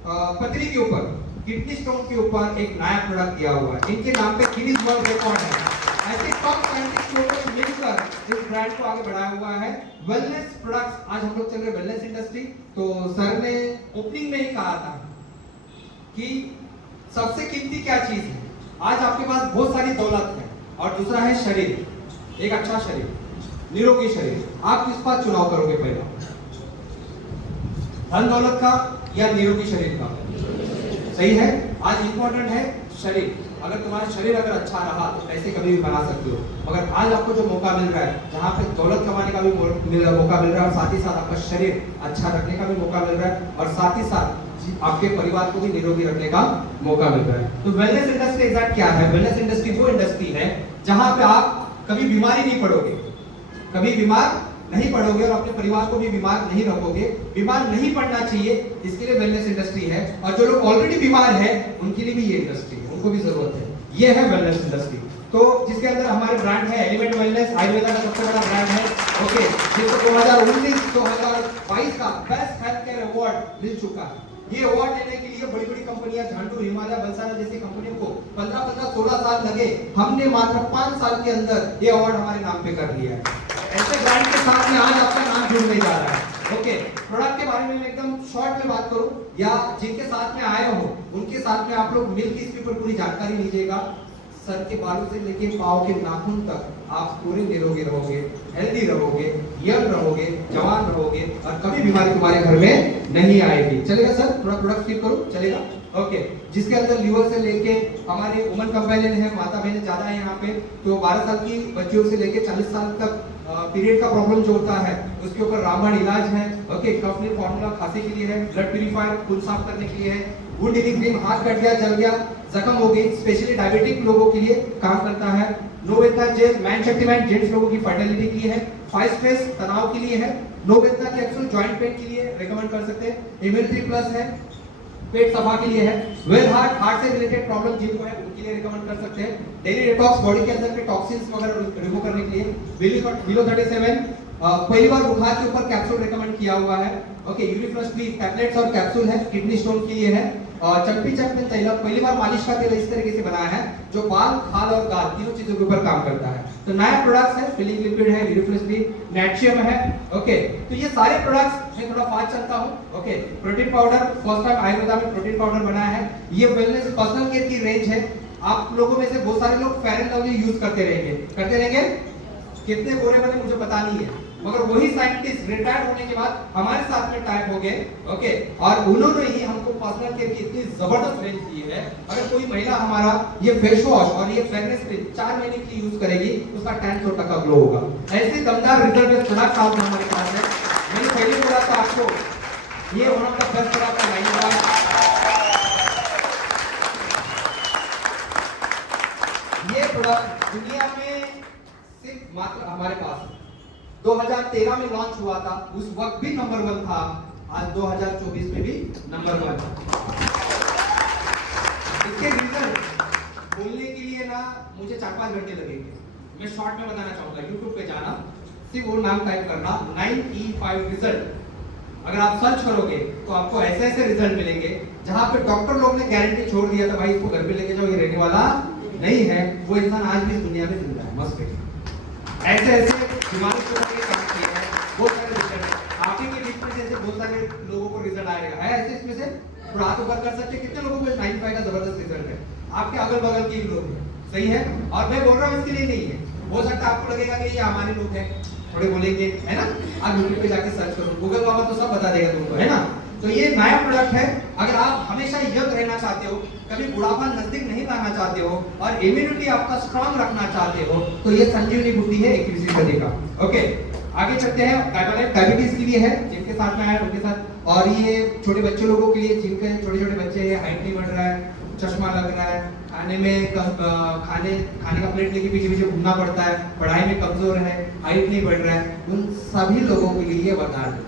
पथरी के ऊपर, किडनी स्टोन के ऊपर एक नया प्रोडक्ट दिया हुआ है। इनके नाम पे गिनीज वर्ल्ड रिकॉर्ड है। ऐसे टॉप साइंटिस्ट लोगों को मिलकर इस ब्रांड को आगे बढ़ाया हुआ है। वेलनेस प्रोडक्ट्स, आज हम लोग चल रहे वेलनेस इंडस्ट्री। तो सर ने ओपनिंग में ही कहा था कि सबसे कीमती क्या चीज है? आज आपके पास बहुत सारी दौलत है, और दूसरा है शरीर, एक अच्छा शरीर, निरोगी शरीर। आप किस बात चुनाव करोगे पहला? धन दौलत का या निरोगी शरीर का? सही है। आज इंपॉर्टेंट है शरीर। अगर तुम्हारा शरीर अगर अच्छा रहा तो पैसे कभी भी बना सकते हो। मगर आज आपको जो मौका मिल रहा है, जहाँ पे दौलत कमाने का भी मौका मिल रहा है, और साथ ही साथ आपका शरीर अच्छा रखने का भी मौका मिल रहा है, और साथ ही साथ आपके परिवार को भी निरोगी रखने का मौका मिल रहा है। तो वेलनेस इंडस्ट्री एग्जैक्ट क्या है? वेलनेस इंडस्ट्री वो इंडस्ट्री है जहाँ पे आप कभी बीमारी नहीं पड़ोगे, कभी बीमार नहीं पड़ोगे, और अपने परिवार को भी बीमार नहीं रखोगे। बीमार नहीं पड़ना चाहिए, इसके लिए वेलनेस इंडस्ट्री है। और जो लोग ऑलरेडी बीमार है उनके लिए भी ये इंडस्ट्री है, उनको भी जरूरत है। ये है वेलनेस इंडस्ट्री। तो जिसके अंदर हमारे ब्रांड है एलिमेंट वेलनेस, आयुर्वेदा का सबसे बड़ा ब्रांड है। ओके, जिसको 2019-2022 का बेस्ट हेल्थ केयर अवार्ड मिल चुका है। ये अवार्ड लेने के लिए बड़ी बड़ी कंपनियां, झांटू, हिमालय, बलसाना जैसी कंपनियों को 15-16 साल लगे। हमने मात्र 5 साल के अंदर ये अवार्ड हमारे नाम पे कर लिया है। ऐसे ब्रांड के साथ में आज आपका नाम जुड़ने जा रहा है। ओके, प्रोडक्ट के बारे में मैं एकदम शॉर्ट में बात करूं, या जिनके साथ में आए हो उनके साथ में आप लोग मिलकर इसके ऊपर पूरी जानकारी लीजिएगा। सर के बालों से लेके पाँव के नाखून तक आप पूरे निरोगी रहोगे, हेल्दी रहोगे, यंग रहोगे, जवान रहोगे, और कभी बीमारी तुम्हारे घर में नहीं आएगी। चलेगा सर? थोड़ा प्रोडक्ट स्किप करो, चलेगा? ओके, जिसके अंदर लीवर से लेके हमारे वुमन कंपेनियन है, माता बहनें ज्यादा है यहाँ पे, तो 12 साल की बच्चियों से लेके 40 साल तक पीरियड का प्रॉब्लम जो होता है उसके ऊपर रामबाण इलाज है। ओके, कफनीर फॉर्मूला खांसी के लिए है, ब्लड प्यूरिफायर खून साफ करने के लिए है, वुंड हीलिंग क्रीम, हाथ कट गया, जल गया, जख्म हो गई, स्पेशली डायबिटिक लोगों के लिए काम करता है। नोवेदना जेल मैन शक्तिमान जेंट्स लोगों की फर्टिलिटी के लिए है। 5 स्ट्रेस तनाव के लिए है। नोवेदना कैप्सूल जॉइंट पेन के लिए रेकमेंड कर सकते हैं। इम्यूनिटी प्लस है, पेट सफा के लिए है। वेल हार्ट से रिलेटेड प्रॉब्लम जिनको है उनके लिए रिकमेंड कर सकते हैं। डेली डिटॉक्स, बॉडी के अंदर के टॉक्सिन्स वगैरह रिमूव करने के लिए। बिलो 37 पहली बार बुखार के ऊपर कैप्सूल रेकमेंड किया हुआ है। ओके, यूरिफ्लक्स भी टैबलेट्स और कैप्सूल है, किडनी स्टोन के लिए है। और चंपी चंपन तेल पहली बार मालिश का तेल इस तरीके से बनाया है जो बाल, खाल और गाल तीनों चीजों के ऊपर काम करता है। तो नया प्रोडक्ट्स है, फिलिंग लिक्विड है, यूरिफ्लक्स भी, नेटशियम है। ओके, तो ये सारे प्रोडक्ट्स मैं थोड़ा फास्ट चलता हूं। Okay, protein powder first time Ayurveda में प्रोटीन पाउडर बनाया है। ये वेलनेस पर्सनल केयर की रेंज है। आप लोगों में से बहुत सारे लोग फेयर एंड लवली यूज करते रहेंगे। कितने गोरे बने मुझे पता नहीं है, मगर वही साइंटिस्ट रिटायर्ड होने के बाद हमारे साथ में टाइप हो गए। ओके, और उन्होंने ही हमको पर्सनल केयर की इतनी जबरदस्त रेंज दी है। अगर कोई महिला हमारा ये फेस वॉश और ये फेयरनेस क्रीम 4 महीने के लिए यूज करेगी, उसका 10% ग्लो होगा। ऐसे दमदार रिजल्ट के प्रोडक्ट आप हमारे पास है। मैंने पहले बोला था आपको, ये one of the best product है लाइन। ये प्रोडक्ट दुनिया में सिर्फ मात्र हमारे पास 2013 में लॉन्च हुआ था, उस वक्त भी नंबर 1 था, आज 2024 में भी नंबर 1 है। इसके रिजल्ट बोलने के लिए ना मुझे 4-5 घंटे लगेंगे, मैं शॉर्ट में बताना चाहूंगा। यूट्यूब पे जाना, सिर्फ वो नाम टाइप करना 9E5 रिजल्ट, अगर आप सर्च करोगे तो आपको ऐसे ऐसे रिजल्ट मिलेंगे जहां पे डॉक्टर लोग ने गारंटी छोड़ दिया था, भाई इसको घर पे लेके जाओ, ये रहने वाला नहीं है, वो इंसान आज भी इस दुनिया में जिंदा है, मस्त है। ऐसे ऐसे दिमाग को काम किया है, बहुत सारे रिजल्ट आपके के बीच में से ऐसे बहुत सारे लोगों को रिजल्ट आएगा है ऐसे, इसमें से थोड़ा हाथ ऊपर कर सकते कितने लोगों को 9E5 का जबरदस्त रिजल्ट है, आपके अगल बगल के लोग हैं, सही है। और मैं बोल रहा हूँ इसके लिए नहीं है, हो सकता है आपको लगेगा कि ये हमारे लोग हैं, थोड़े बोलेंगे, है ना, आप यूट्यूब पे जाके सर्च करो, गूगल बाबा तो सब बता देगा तुमको, है ना। तो ये नया प्रोडक्ट है, अगर आप हमेशा यंग रहना चाहते हो, कभी बुढ़ापा नजदीक नहीं लाना चाहते हो और इम्यूनिटी आपका स्ट्रांग रखना चाहते हो, तो ये संजीवनी बूटी है 21वीं सदी का। ओके, आगे चलते हैं। डायबिटीज के लिए है, जिनके साथ में आया उनके साथ, और ये छोटे बच्चे लोगों के लिए, जिनके छोटे छोटे बच्चे हैं, हाइट नहीं बढ़ रहा है, चश्मा लग रहा है, खाने में खाने का प्लेट लेके पीछे पीछे घूमना पड़ता है, पढ़ाई में कमजोर है, हाइट नहीं बढ़ रहा है, उन सभी लोगों के लिए ये वरदान है।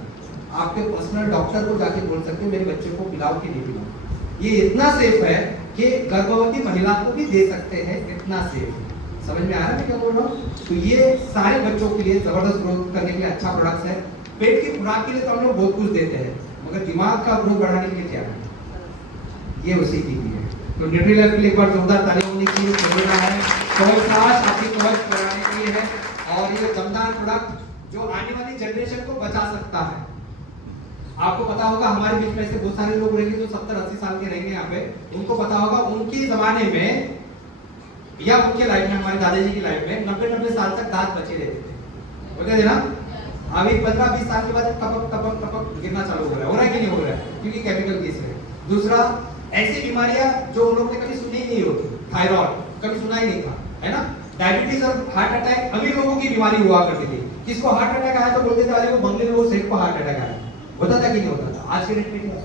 आपके पर्सनल डॉक्टर को जाके बोल सकते हो मेरे बच्चे को पिलाओ कि नहीं पिलाओ। ये इतना सेफ है कि गर्भवती महिला को भी दे सकते हैं, इतना सेफ है। समझ में आ रहा है मैं क्या बोल रहा हूँ। तो ये सारे बच्चों के लिए जबरदस्त ग्रोथ करने के लिए अच्छा प्रोडक्ट है। पेट की खुराक के लिए तो हम लोग बहुत कुछ देते हैं, मगर दिमाग का ग्रोथ बढ़ाने के लिए क्या है, ये उसी की है। तो न्यूट्रीलाइफ के लिए एक बार जोरदार तालियां होनी चाहिए, जरूर है। कवच आपकी कवच बढ़ाने के लिए है, और ये दमदार प्रोडक्ट जो आने वाली जनरेशन को बचा सकता है। आपको पता होगा हमारे बीच में ऐसे बहुत सारे लोग रहेंगे जो 70-80 साल के रहेंगे यहाँ पे, उनको पता होगा उनके जमाने में या उनके लाइफ में, हमारे दादाजी की लाइफ में 90-90 साल तक दांत बचे रहते थे, बोलते थे ना। अभी 15-20 साल के बाद टपक टपक टपक गिरना चालू हो रहा है कि नहीं हो रहा है, क्योंकि केमिकल केस है। दूसरा, ऐसी बीमारियां जो उन लोगों ने कभी सुनी नहीं होती, थायराइड कभी सुना ही नहीं था, है ना, डायबिटीज और हार्ट अटैक अभी लोगों की बीमारी हुआ करती थी। किसको हार्ट अटैक आया तो बोलते थे अरे वो बंगले में वो सेठ को हार्ट अटैक आया, होता था कि नहीं होता था। आज के डेट में क्या है,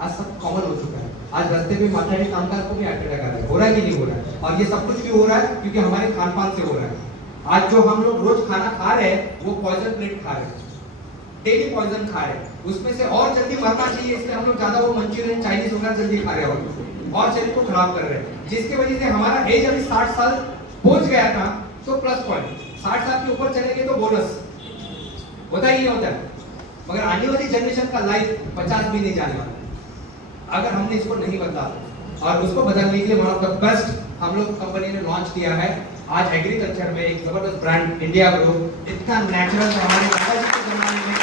आज सब कॉमन हो चुका है। आज रास्ते पे माथाड़ी कामगार को भी हार्ट अटैक आ रहा है, हो रहा है कि नहीं हो रहा है। और ये सब कुछ भी हो रहा है क्योंकि हमारे खान पान से हो रहा है। आज जो हम लोग रोज खाना खा रहे हैं वो पॉइजन प्लेट खा रहे हैं, डेली पॉइजन खा रहे हैं, उसमें से और जल्दी मरना चाहिए इसलिए हम लोग ज्यादा वो मंचूरियन चाइनीज वगैरह जल्दी खा रहे हैं और शरीर को खराब कर रहे हैं, जिसकी वजह से हमारा एज अभी 60 साल पहुंच गया था तो प्लस पॉइंट, 60 साल के ऊपर चले गए तो बोनस, होता ही नहीं होता है। मगर आने वाली जनरेशन का लाइफ 50 भी नहीं जाने वाला अगर हमने इसको नहीं बदला। और उसको बदलने के लिए वन ऑफ द बेस्ट हम लोग कंपनी ने लॉन्च किया है आज एग्रीकल्चर में एक जबरदस्त ब्रांड इंडिया ग्रो। इतना नेचुरल हमारे दादाजी के जमाने में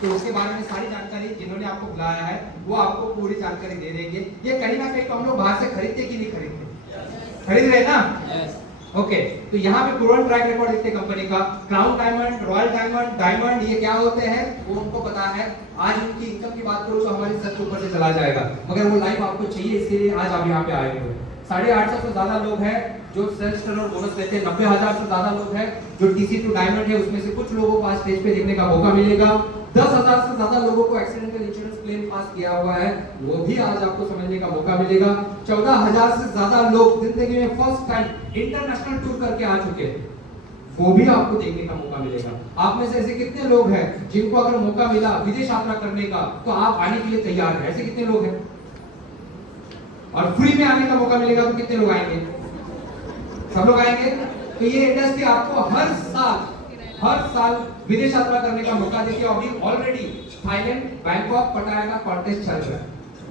तो उसके बारे में सारी जानकारी जिन्होंने आपको बुलाया है वो आपको पूरी जानकारी दे देंगे। ये कहीं ना कहीं तो हम लोग बाहर से खरीदते कि नहीं खरीदते, खरीद रहे ना। ओके, तो यहाँ पे प्रूवन ट्रैक रिकॉर्ड देखते कंपनी का, crown diamond, royal diamond, diamond ये क्या होते हैं वो उनको पता है। आज उनकी इनकम की बात करूँ तो हमारी सर के ऊपर से चला जाएगा, मगर वो लाइफ आपको चाहिए इसलिए आज आप यहाँ पे आए हो। 850 से ज्यादा लोग हैं जो सेल्स टर्न और बोनस लेते हैं, 90,000 से ज्यादा लोग हैं जो टीसी टू डायमंड है, उसमें से कुछ लोगों को आज स्टेज पे देखने का मौका मिलेगा। 10,000 से ज्यादा लोगों को एक्सीडेंटल इंश्योरेंस क्लेम पास किया हुआ है, वो भी आज आपको समझने का मौका मिलेगा। 14,000 से ज्यादा लोग जिंदगी में फर्स्ट टाइम इंटरनेशनल टूर करके आ चुके हैं, वो भी आपको देखने का मौका मिलेगा। आप में से ऐसे कितने लोग हैं जिनको अगर मौका मिला विदेश यात्रा करने का तो आप आने के लिए तैयार हैं? ऐसे कितने लोग हैं? और फ्री में आने का मौका मिलेगा तो कितने लोग आएंगे? सब लोग आएंगे। तो ये इंडस्ट्री आपको हर साल विदेश यात्रा करने का मौका देती है। अभी ऑलरेडी थाईलैंड, बैंकॉक, पटाया का कॉन्टेस्ट चल रहा है।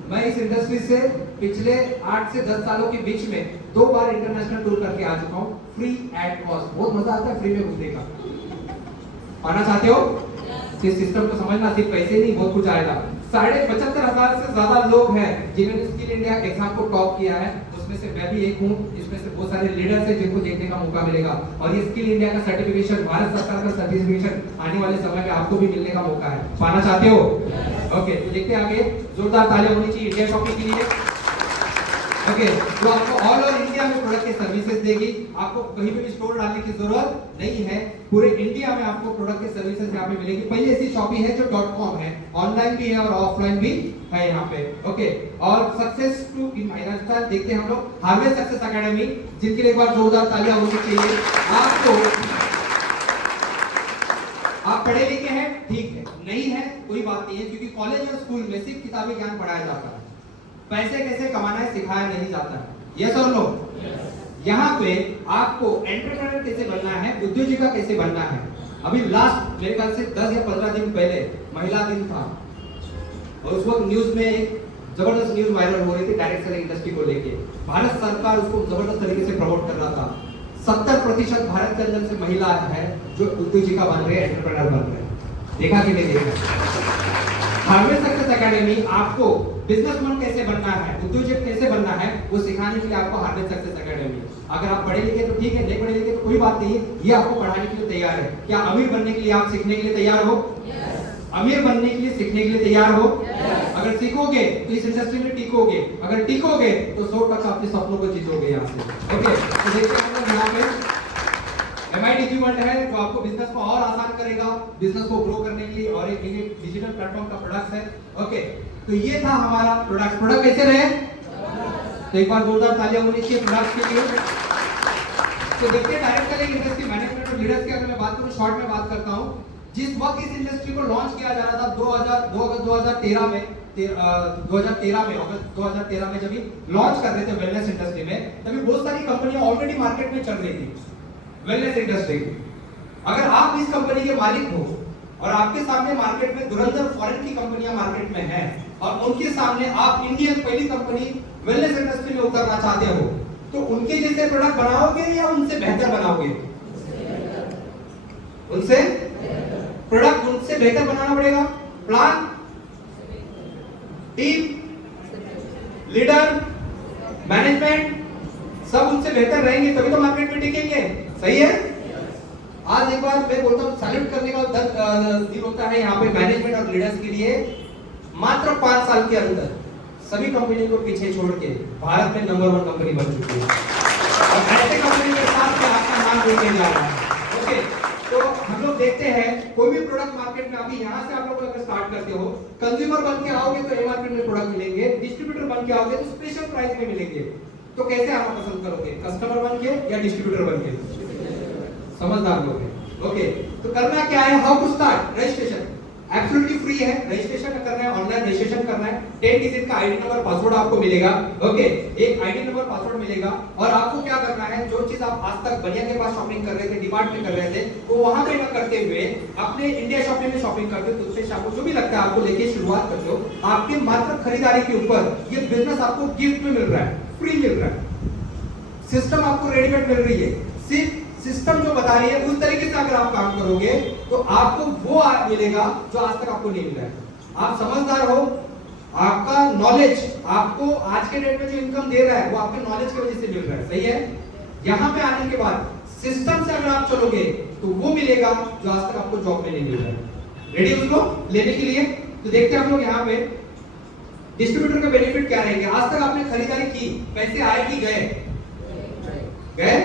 मैं इस इंडस्ट्री से पिछले 8 से 10 सालों के बीच में 2 बार इंटरनेशनल टूर करके आ चुका हूँ, फ्री एट कॉस्ट। बहुत मजा आता है फ्री में घूमने का। आना चाहते हो? इस सिस्टम को समझना, सिर्फ पैसे नहीं बहुत कुछ आएगा। 75,500 से ज्यादा लोग हैं जिन्होंने स्किल इंडिया एग्जाम को टॉप किया है, उसमें से मैं भी एक हूँ। इसमें से बहुत सारे लीडर्स हैं जिनको देखने का मौका मिलेगा। और ये स्किल इंडिया का सर्टिफिकेशन, भारत सरकार का सर्टिफिकेशन आने वाले समय में आपको भी मिलने का मौका है। पाना चाहते हो? ओके, तो देखते हैं आगे। जोरदार तालियां होनी चाहिए इंडिया शॉपिंग के लिए। ओके, तो आपको ऑल ओवर इंडिया में प्रोडक्ट की सर्विसेज देगी। आपको कहीं पे भी स्टोर डालने की जरूरत नहीं है, पूरे इंडिया में आपको प्रोडक्ट की सर्विसेज यहाँ पे मिलेगी। पहले ऐसी शॉपिंग है जो .com है, ऑनलाइन भी है और ऑफलाइन भी है यहाँ पे। ओके, और सक्सेस टू इन फाइनेंशियल देखते हैं हम लोग हार्वेस्ट सक्सेस एकेडमी, जिनके लिए एक बार जोरदार तालियां होनी चाहिए। आपको आप पढ़े लिखे हैं, ठीक है, नहीं है कोई बात नहीं है, क्योंकि कॉलेज और स्कूल में सिर्फ किताबी ज्ञान पढ़ाया जाता है, पैसे कैसे कमाना है सिखाया नहीं जाता है। यस और नो? यहाँ पे आपको एंटरप्रेन्योर कैसे बनना है, उद्योजिका कैसे बनना है। अभी लास्ट मेरे ख्याल से 10 या 15 दिन पहले महिला दिन था, और उस वक्त न्यूज में एक जबरदस्त न्यूज वायरल हो रही थी डायरेक्ट सेलिंग इंडस्ट्री को लेके। भारत सरकार उसको जबरदस्त तरीके से प्रमोट कर रहा था। 70% भारत के अंदर से महिला है जो उद्योजिका बन रहे हैं, एंटरप्रेन्योर बन रहे हैं। देखा कि नहीं देखा? हार्वेस्ट सक्सेस एकेडमी आपको बिजनेसमैन कैसे बनना है, उद्योजक कैसे बनना है, वो सिखाने के लिए आपको हार्वेस्ट सक्सेस एकेडमी। अगर आप पढ़े लिखे तो ठीक है, नहीं पढ़े लिखे तो कोई बात नहीं, ये आपको पढ़ाने के लिए तैयार है। क्या अमीर बनने के लिए आप सीखने के लिए तैयार हो? अमीर बनने के लिए सीखने के लिए तैयार हो? अगर सीखोगे तो इस इंडस्ट्री में टिकोगे, अगर टिकोगे तो 100% अपने सपनों को जीतोगे यहाँ से। ओके, तो देखते हैं यहाँ पे MIDG वर्ल्ड है जो आपको बिजनेस को और आसान करेगा, बिजनेस को ग्रो करने के लिए, और एक डिजिटल प्लेटफॉर्म का प्रोडक्ट है। ओके, तो ये था हमारा प्रोडक्ट कैसे रहे, तो एक बार जोरदार तालियां होनी चाहिए प्रोडक्ट के लिए। तो देखते हैं डायरेक्ट सेलिंग इंडस्ट्री मैनेजमेंट और लीडर्स की अगर मैं बात करूं, शॉर्ट में बात करता हूं। जिस वक्त इस इंडस्ट्री को लॉन्च किया जा रहा था 2013 में, अगस्त 2013 में जब लॉन्च कर रहे थे वेलनेस इंडस्ट्री में, तभी बहुत सारी कंपनियां ऑलरेडी मार्केट में चल रही थी वेलनेस इंडस्ट्री। अगर आप इस कंपनी के मालिक हो और आपके सामने मार्केट में धुरंधर फॉरेन की कंपनियां मार्केट में हैं, और उनके सामने आप इंडियन पहली कंपनी वेलनेस इंडस्ट्री में उतरना चाहते हो, तो उनके जैसे प्रोडक्ट बनाओगे या उनसे बेहतर बनाओगे? उनसे प्रोडक्ट उनसे बेहतर बनाना पड़ेगा। प्लान, टीम, लीडर, मैनेजमेंट सब उनसे बेहतर रहेंगे तभी तो मार्केट में टिकेंगे। सही है? आज एक बार मैं बोलता हूँ, सैल्यूट करने का दिन होता है यहाँ पे मैनेजमेंट और लीडर्स के लिए। मात्र 5 साल के अंदर सभी कंपनी को पीछे छोड़ के भारत में नंबर 1 कंपनी बन चुकी है, और ऐसे कंपनी के साथ में आपका नाम लेके जा रहा है। ओके, तो हम लोग देखते हैं कोई भी प्रोडक्ट मार्केट में, अभी यहाँ से आप लोग अगर स्टार्ट करते हो, कंज्यूमर बन के आओगे तो MRP में प्रोडक्ट मिलेंगे, डिस्ट्रीब्यूटर बन के आओगे तो स्पेशल प्राइस में मिलेंगे। तो कैसे आना पसंद करोगे, कस्टमर बन के या डिस्ट्रीब्यूटर बन के? समझदार लोग हैं। ओके, तो करना क्या है, how to start? Registration absolutely free है। रजिस्ट्रेशन करना है, ऑनलाइन रजिस्ट्रेशन करना है। 10 डिजिट का आईडी नंबर पासवर्ड आपको मिलेगा। ओके, एक आईडी नंबर पासवर्ड मिलेगा, और आपको क्या करना है, जो चीज आप आज तक बनिया के पास शॉपिंग कर रहे थे, डिमार्ट में कर रहे थे, वो वहां पे ना करते हुए अपने इंडिया शॉपिंग में शॉपिंग करते हो, तो आपको जो भी लगता है आपको लेके शुरुआत करते हो। आपके मात्र खरीदारी के ऊपर ये बिजनेस आपको गिफ्ट में मिल रहा है, फ्री मिल रहा है। सिस्टम आपको रेडीमेड मिल रही है, सिर्फ सिस्टम जो बता रही है उस तरीके से अगर आप काम करोगे तो आपको वो मिलेगा जो आज तक आपको नहीं मिला है। आप समझदार हो, आपका नॉलेज आपको आज के डेट में जो इनकम दे रहा है वो आपके नॉलेज की वजह से मिल रहा है। सही है? यहाँ पे आने के बाद सिस्टम से अगर आप चलोगे तो वो मिलेगा जो आज तक आपको जॉब में नहीं मिल रहा है। रेडी उसको लेने के लिए? तो देखते हैं हम लोग यहाँ पे डिस्ट्रीब्यूटर का बेनिफिट क्या रहेंगे। आज तक आपने खरीदारी की, पैसे आए कि गए?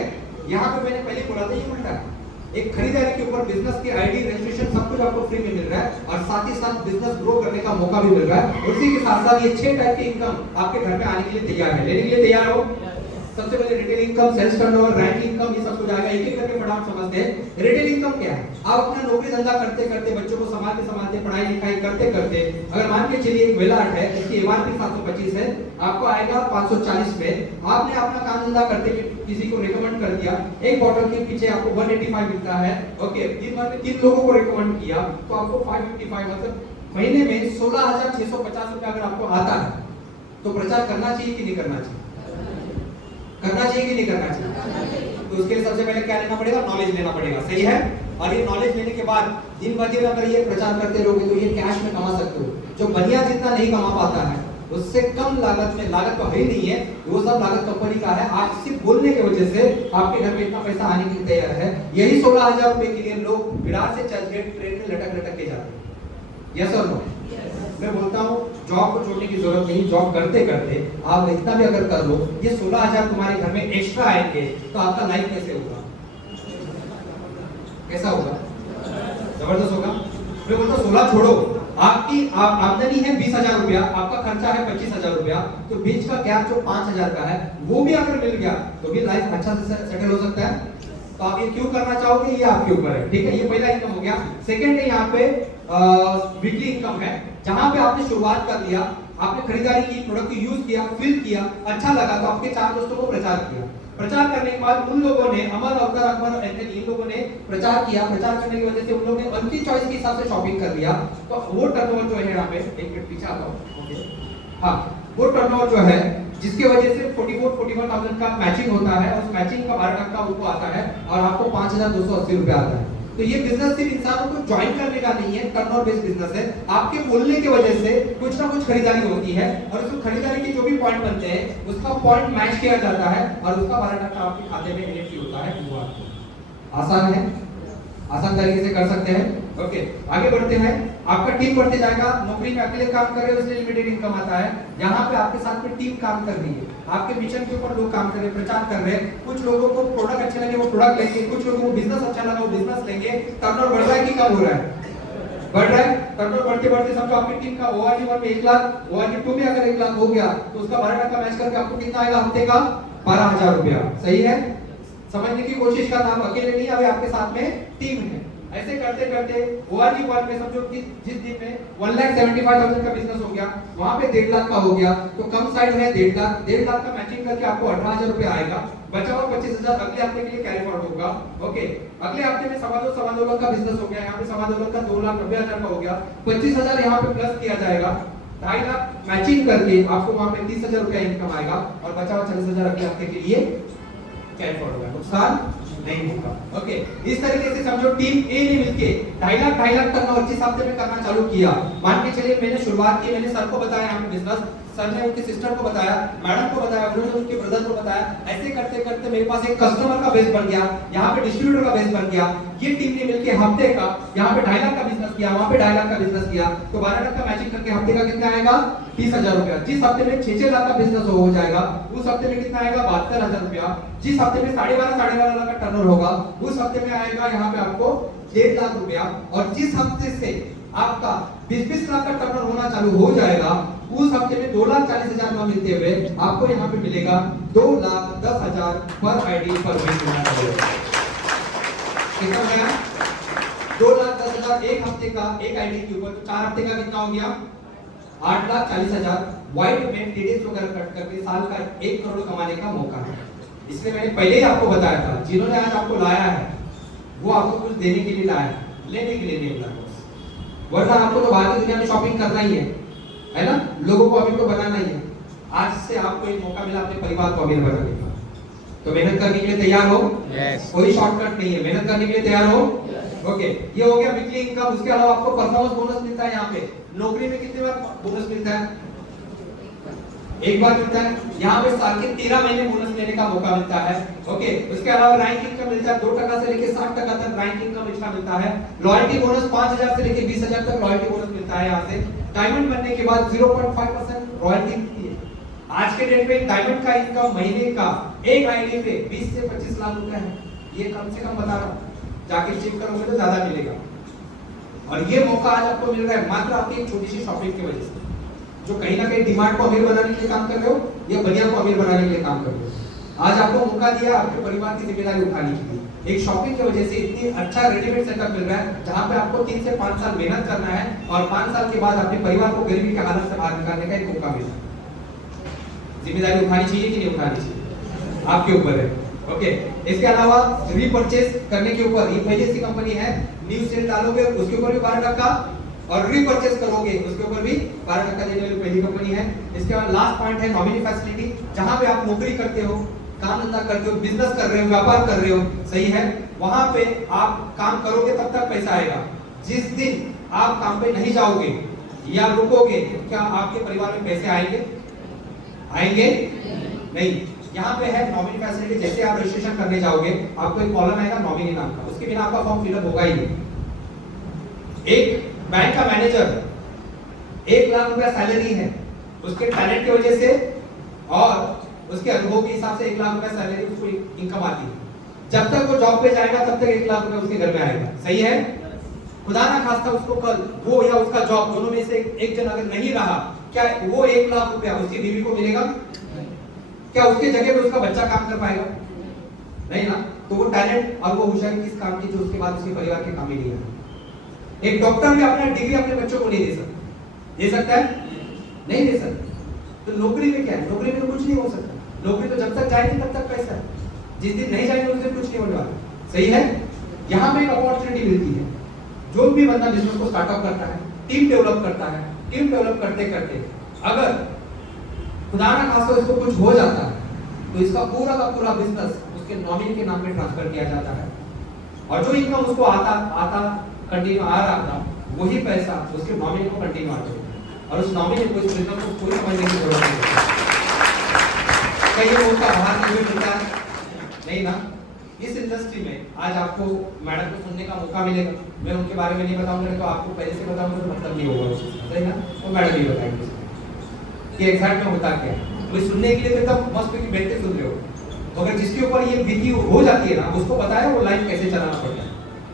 यहाँ पे मैंने पहले बोला था, ये उल्टा है। एक खरीदारी के ऊपर बिजनेस की आईडी, रजिस्ट्रेशन सब कुछ आपको फ्री में मिल रहा है, और साथ ही साथ बिजनेस ग्रो करने का मौका भी मिल रहा है। उसी के साथ साथ ये 6 टाइप की इनकम आपके घर में आने के लिए तैयार है। लेने के लिए तैयार हो? सबसे पहले retail income, sales turnover, rank income, ये सब कुछ आएगा। एक एक करके फटाफट समझते हैं। रिटेल इनकम क्या है? आप अपना नौकरी धंधा करते करते, बच्चों को संभालते पढ़ाई लिखाई करते करते, अगर मान के चलिए एक वेलार्ट है, इसकी MRP 725 है, आपको आएगा 540 में। आपने अपना काम धंधा करते किसी को रिकमेंड कर दिया, एक बॉटल के पीछे आपको 185 मिलता है। ओके, दिन भर में 3 लोगों को रिकमेंड किया तो आपको 555, मतलब महीने में 16,650 रुपए अगर आपको आता है, तो प्रचार करना चाहिए कि नहीं करना चाहिए? करना चाहिए कि नहीं करना चाहिए? तो उसके लिए सबसे पहले क्या लेना पड़ेगा? नॉलेज लेना पड़ेगा। सही है? और ये नॉलेज लेने के बाद दिन ब दिन अगर ये प्रचार करते रहोगे तो ये कैश में कमा सकते हो। जो बनिया जितना नहीं कमा पाता है, उससे कम लागत में, लागत तो है ही नहीं है, वो सब लागत कंपनी का है। आप सिर्फ बोलने की वजह से आपके घर में इतना पैसा आने के लिए तैयार है। यही 16,000 रुपए के लिए लोग विरार से चर्चगेट ट्रेन में लटक के जाते हैं। यस और नो? मैं बोलता हूँ जॉब को छोड़ने की जरूरत नहीं, जॉब करते करते आप इतना भी अगर कर लो, ये 16,000 तुम्हारे घर में एक्स्ट्रा आएंगे तो आपका लाइफ कैसे होगा? कैसा होगा? जबरदस्त होगा। मैं बोलता हूँ 16 छोड़ो, आपकी आमदनी है 20,000 रुपया, आपका खर्चा है 25,000 रुपया, तो बीच का गैप जो 5,000 का है वो भी अगर मिल गया तो भी लाइफ अच्छा से सेटल हो सकता है। तो आप ये क्यों करना चाहोगे, ये आपके ऊपर है, ठीक है। ये पहला इनकम हो गया। सेकंड है यहाँ पे वीकली इनकम है, जहां पे आपने शुरुआत कर लिया, आपने खरीदारी की, प्रोडक्ट को यूज किया, फील किया, अच्छा लगा तो आपके 4 दोस्तों को प्रचार किया। प्रचार करने के बाद उन लोगों ने, अमर, अवतार, अकबर, एंथनी, इन लोगों ने प्रचार किया। प्रचार करने की वजह से उन लोगों ने उनकी चॉइस के हिसाब से शॉपिंग कर लिया, तो वो टर्नओवर जो है यहाँ पे, एक मिनट पीछे आता हूं, ओके, हाँ, वो टर्नओवर जो है जिसकी वजह से 44,000 का मैचिंग होता है, उस मैचिंग का 12% ऊपर आता है और आपको 5,280 रुपए आता है। तो ये बिजनेस सिर्फ इंसानों को ज्वाइन करने का नहीं है, टर्नओवर बेस्ड बिजनेस है। आपके बोलने की वजह से कुछ ना कुछ खरीदारी होती है और उस खरीदारी के जो भी पॉइंट बनते हैं उसका पॉइंट मैच किया जाता है और उसका 12% आपके खाते में एनएफटी होता है। वो आसान है, आसान तरीके से कर सकते हैं। ओके, आगे बढ़ते हैं। आपका टीम बढ़ते जाएगा। नौकरी में अकेले काम कर रहे हो इसलिए लिमिटेड इनकम आता है। यहाँ पे आपके साथ में टीम काम कर रही है, आपके मिशन के ऊपर लोग काम कर रहे हैं, प्रचार कर रहे हैं। कुछ लोगों को प्रोडक्ट अच्छे लगे वो प्रोडक्ट लेंगे, कुछ लोगों को बिजनेस अच्छा लगा वो बिजनेस लेंगे। टर्नओवर बढ़ रहा है कि कम हो रहा है? बढ़ रहा है। टर्नओवर बढ़ते बढ़ते समझो आपकी टीम का ORG 1 में 1 लाख, ORG 2 में अगर 1 लाख हो गया तो उसका 12% मैच करके आपको कितना आएगा हफ्ते का? 12,000 रुपया। सही है? समझने की कोशिश करना, आप अकेले नहीं, अभी आपके साथ में टीम है। ऐसे करते करते ORG 1 में समझो कि जिस दिन में 1,75,000 का बिजनेस हो गया, वहां पे 1.5 लाख का हो गया, तो कम साइड है 1.5 लाख का मैचिंग करके आपको 18,000 रुपया आएगा। बचा हुआ 25,000 अगले हफ्ते के लिए कैरी फॉरवर्ड होगा। ओके, अगले हफ्ते में 2.25 लाख का बिजनेस हो गया, यहाँ पे 2.25 लाख का 2,90,000 का हो गया, 25,000 यहाँ पे प्लस किया जाएगा, 2.5 लाख मैचिंग करके आपको वहां पे 30,000 रुपया इनकम आएगा और बचा हुआ 40,000 अगले हफ्ते के लिए कैरी फॉरवर्ड होगा, नुकसान नहीं होगा। ओके, इस तरीके से समझो टीम ए ने मिलके 2.5 लाख टर्नओवर 25 हफ्ते में करना चालू किया। मान के चलिए मैंने शुरुआत की, मैंने सर को बताया यहाँ पे बिजनेस, सर ने उनकी सिस्टर को बताया, मैडम को बताया, उन्होंने उनके ब्रदर को बताया। ऐसे करते करते मेरे पास एक कस्टमर का बेस बन गया, यहाँ पे डिस्ट्रीब्यूटर का बेस बन गया। ये टीम ने मिलके हफ्ते का यहाँ पे 2.5 लाख का बिजनेस किया, वहाँ पे 2.5 लाख का बिजनेस किया, तो 12 का मैचिंग करके हफ्ते का कितना आएगा? 30,000 रुपया। जिस हफ्ते में 6 लाख का बिजनेस हो जाएगा उस हफ्ते में कितना आएगा? 72,000 रुपया। जिस हफ्ते में 12.5 लाख का टर्नओवर होगा उस हफ्ते में आएगा यहाँ पे आपको 1.5 लाख रुपया। और जिस हफ्ते से आपका 20 लाख का टर्नओवर होना चालू हो जाएगा उस हफ्ते में 2,40,000 में मिलते हुए आपको यहाँ पे मिलेगा 2,10,000 पर आईडी पर वीक होना चाहिए। कितना गया? 2,10,000 एक हफ्ते का एक आईडी के ऊपर, तो 4 हफ्ते का कितना हो गया? 8,40,000 व्हाइट में टीडीएस वगैरह कट करके साल का 1 करोड़ कमाने का मौका है। इसलिए मैंने पहले ही आपको बताया था, जिन्होंने आज आपको लाया है वो आपको कुछ देने के लिए लाया है, लेने के लिए नहीं लाया। वरना आपको तो बाहर की दुनिया में शॉपिंग करना ही है ना, लोगों को अमीर तो बनाना ही है। आज से आपको एक मौका मिला अपने परिवार को अमीर बनाने का, तो मेहनत करने के लिए तैयार हो? yes. कोई शॉर्टकट नहीं है, मेहनत करने के लिए तैयार हो? ओके, ये हो गया वीकली इनकम। उसके अलावा आपको परफॉर्मेंस बोनस मिलता है। यहाँ पे नौकरी में कितनी बार बोनस मिलता है? एक बार मिलता है। यहाँ पे साल के 13 महीने बोनस लेने का मौका मिलता है। ओके, उसके अलावा रैंक इनकम मिलता है 2% से लेकर 60% तक रैंक इनकम एक्स्ट्रा मिलता है। लॉयल्टी बोनस 5,000 से लेकर 20,000 तक लॉयल्टी बोनस मिलता है। यहाँ से डायमंड बनने के बाद 0.5% रॉयल्टी मिलती है। आज के डेट में डायमंड का इनकम महीने का एक आईडी पे 20 से 25 लाख रुपए है। ये कम से कम बता रहा हूँ, जाके चेक करोगे तो ज्यादा मिलेगा। और ये मौका आज आपको मिल रहा है मात्र आपकी एक छोटी सी शॉपिंग की वजह से, जो कहीं ना कहीं डिमांड को अमीर बनाने के लिए काम कर रहे हो या बनिया को अमीर बनाने के लिए काम कर रहे हो। आज आपको मौका दिया आपके परिवार की जिम्मेदारी उठाने के लिए। एक शॉपिंग की वजह से इतनी अच्छा रेडीमेड सेटअप मिल रहा है जहां पे आपको 3 से 5 साल मेहनत करना है और 5 साल के बाद अपने परिवार को गरीबी के हालत से बाहर निकालने का एक मौका मिला। जिम्मेदारी उठानी चाहिए कि नहीं उठानी चाहिए, आपके ऊपर है। ओके, इसके अलावा रीपरचेज करने के ऊपर ये पहले सी कंपनी है, न्यू सेल डालोगे उसके ऊपर भी 12% और रीपरचेज करोगे उसके ऊपर भी 12% देने वाली पहली कंपनी है। इसके बाद लास्ट पॉइंट है नॉमिनी फैसिलिटी, जहां पे आप नौकरी करते हो, काम धंधा करते हो, बिजनेस कर रहे हो, व्यापार कर रहे हो, सही है, वहां पे आप काम करोगे तब तक पैसा आएगा। जिस दिन आप काम पे नहीं जाओगे या रुकोगे, क्या आपके परिवार में पैसे आएंगे? आएंगे नहीं। यहाँ पे है नॉमिनी फैसिलिटी, जैसे आप रजिस्ट्रेशन करने जाओगे आपको एक कॉलम आएगा नॉमिनी नाम का, उसके बिना आपका फॉर्म फिलअप होगा ही नहीं। एक बैंक का मैनेजर 1 लाख रुपया सैलरी है, उसके टैलेंट की वजह से और उसके अनुभव के हिसाब से 1 लाख रुपया सैलरी उसको इनकम आती है। जब तक वो जॉब पे जाएगा तब तक 1 लाख रुपया उसके घर में आएगा। सही है? खुदा ना खास्ता उसको कल वो या उसका जॉब दोनों में से एक जन अगर नहीं रहा, क्या वो 1 लाख रुपया उसकी बीवी को मिलेगा? क्या उसके जगह पे उसका बच्चा काम कर पाएगा? नहीं ना। तो वो टैलेंट और वो होशियारी किस काम की जो उसके बाद उसके परिवार के काम ही नहीं है। एक डॉक्टर भी अपना डिग्री अपने बच्चों को नहीं दे सकता। दे सकता है? नहीं दे सकता। तो नौकरी में क्या है? नौकरी में तो कुछ नहीं हो सकता। नौकरी तो जब तक जाएगी तब तक पैसा है, जिस दिन नहीं जाएंगे उस दिन कुछ नहीं होने वाला। सही है? यहाँ पे एक अपॉर्चुनिटी मिलती है। जो भी बंदा बिजनेस को स्टार्टअप करता है, टीम डेवलप करता है, टीम डेवलप करते करते अगर खुदा ना खास्ता इसको कुछ हो जाता है तो इसका पूरा का पूरा बिजनेस उसके नॉमिनी के नाम पे ट्रांसफर किया जाता है और जो इनकम उसको आता कंटिन्यू आ रहा था वही पैसा उसके नॉमिनी को कंटिन्यू आता है और उस नॉमिनी को इस बिजनेस को कोई समझने की जरूरत नहीं है। कहीं उसका बाहर नहीं मिलता है, नहीं ना। इस इंडस्ट्री में आज आपको मैडम को सुनने का मौका मिलेगा। मैं उनके बारे में नहीं बताऊंगा तो आपको पहले से बताऊंगा तो मतलब नहीं होगा उस चीज का, सही ना। वो मैडम ही बताएंगे कि एग्जैक्ट में होता क्या है। तो सुनने के लिए तो मस्त की बैठ के सुन रहे हो, मगर जिसके ऊपर ये बीती हो जाती है ना उसको पता है वो लाइफ कैसे चलाना पड़ता है।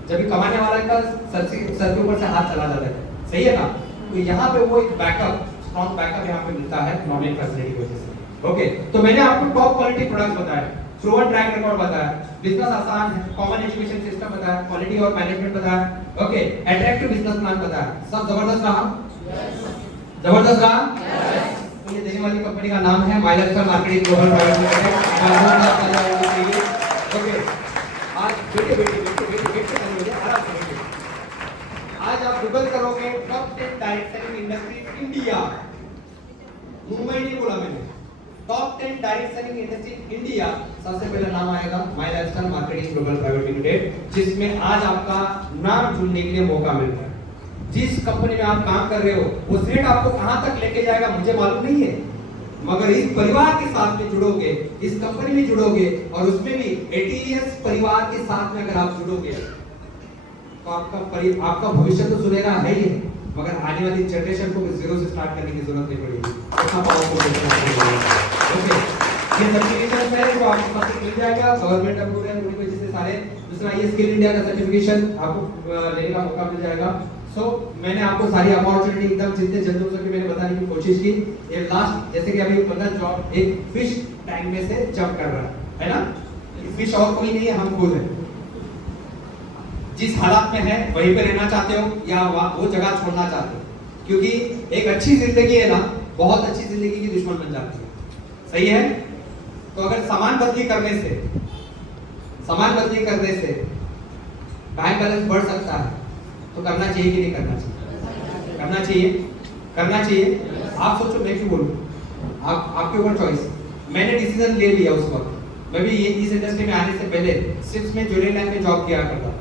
जब कमाने वाला का सर के ऊपर से हाथ चला जाता है, सही है ना। तो यहाँ पे वो एक बैकअप, स्ट्रॉन्ग बैकअप यहाँ पे मिलता है नॉमिनी फैसिलिटी की वजह से। ओके, तो मैंने आपको टॉप क्वालिटी प्रोडक्ट्स बताया, प्रूवन ट्रैक रिकॉर्ड बताया, बिजनेस आसान है, कॉमन एजुकेशन सिस्टम बताया, क्वालिटी और मैनेजमेंट बताया, ओके, अट्रैक्टिव बिजनेस प्लान बताया। सब जबरदस्त रहा? जबरदस्त रहा? तो ये देने वाली कंपनी का नाम है milestone marketing global private limited. Okay, आज बैठे आराम से बैठे। आज आप गूगल करोगे top 10 direct selling industry India, Mumbai नहीं बोला मैंने, top 10 direct selling industry India, सबसे पहला नाम आएगा milestone marketing global private limited, जिसमें आज आपका नाम जुड़ने के लिए मौका मिल रहा है। जिस कंपनी में आप काम कर रहे हो वो सेट आपको कहां तक लेके जाएगा मुझे मालूम नहीं है, मगर इस परिवार के साथ में जुड़ोगे, इस कंपनी में जुड़ोगे और उसमें भी एटीएस परिवार के साथ में अगर आप जुड़ोगे तो आपका भविष्य तो सुनहरा है ही, मगर आने वाली जनरेशन को जीरो से स्टार्ट करने की जरूरत नहीं पड़ेगी। इतना पावरफुल। ओके, ये सर्टिफिकेशन है जो आपको पता मिल जाएगा, गवर्नमेंट अप्रूव है पूरी वजह से सारे। दूसरा ये स्किल इंडिया का सर्टिफिकेशन आपको लेने का मौका मिल जाएगा। सो मैंने आपको सारी अपॉर्चुनिटी एकदम जितने जल्दी हो सके मैंने बताने की कोशिश की। ये लास्ट जैसे कि अभी बंदा जॉब एक फिश टैंक में से जंप कर रहा है ना, फिश और कोई नहीं है, हम खुद हैं। जिस हालात में है वहीं पे रहना चाहते हो या वो जगह छोड़ना चाहते हो, क्योंकि एक अच्छी जिंदगी है ना बहुत अच्छी जिंदगी की दुश्मन बन जाती है। सही है? तो अगर समान बदली करने से बैंक बैलेंस बढ़ सकता है तो करना चाहिए कि नहीं करना चाहिए? करना चाहिए, करना चाहिए। आप सोचो मैं क्यों बोलूं, आपके ऊपर चॉइस। मैंने डिसीजन ले लिया उस वक्त। मैं भी ये इस इंडस्ट्री में आने से पहले सिर्फ में ज्वेलरी लाइन में जॉब किया करता था।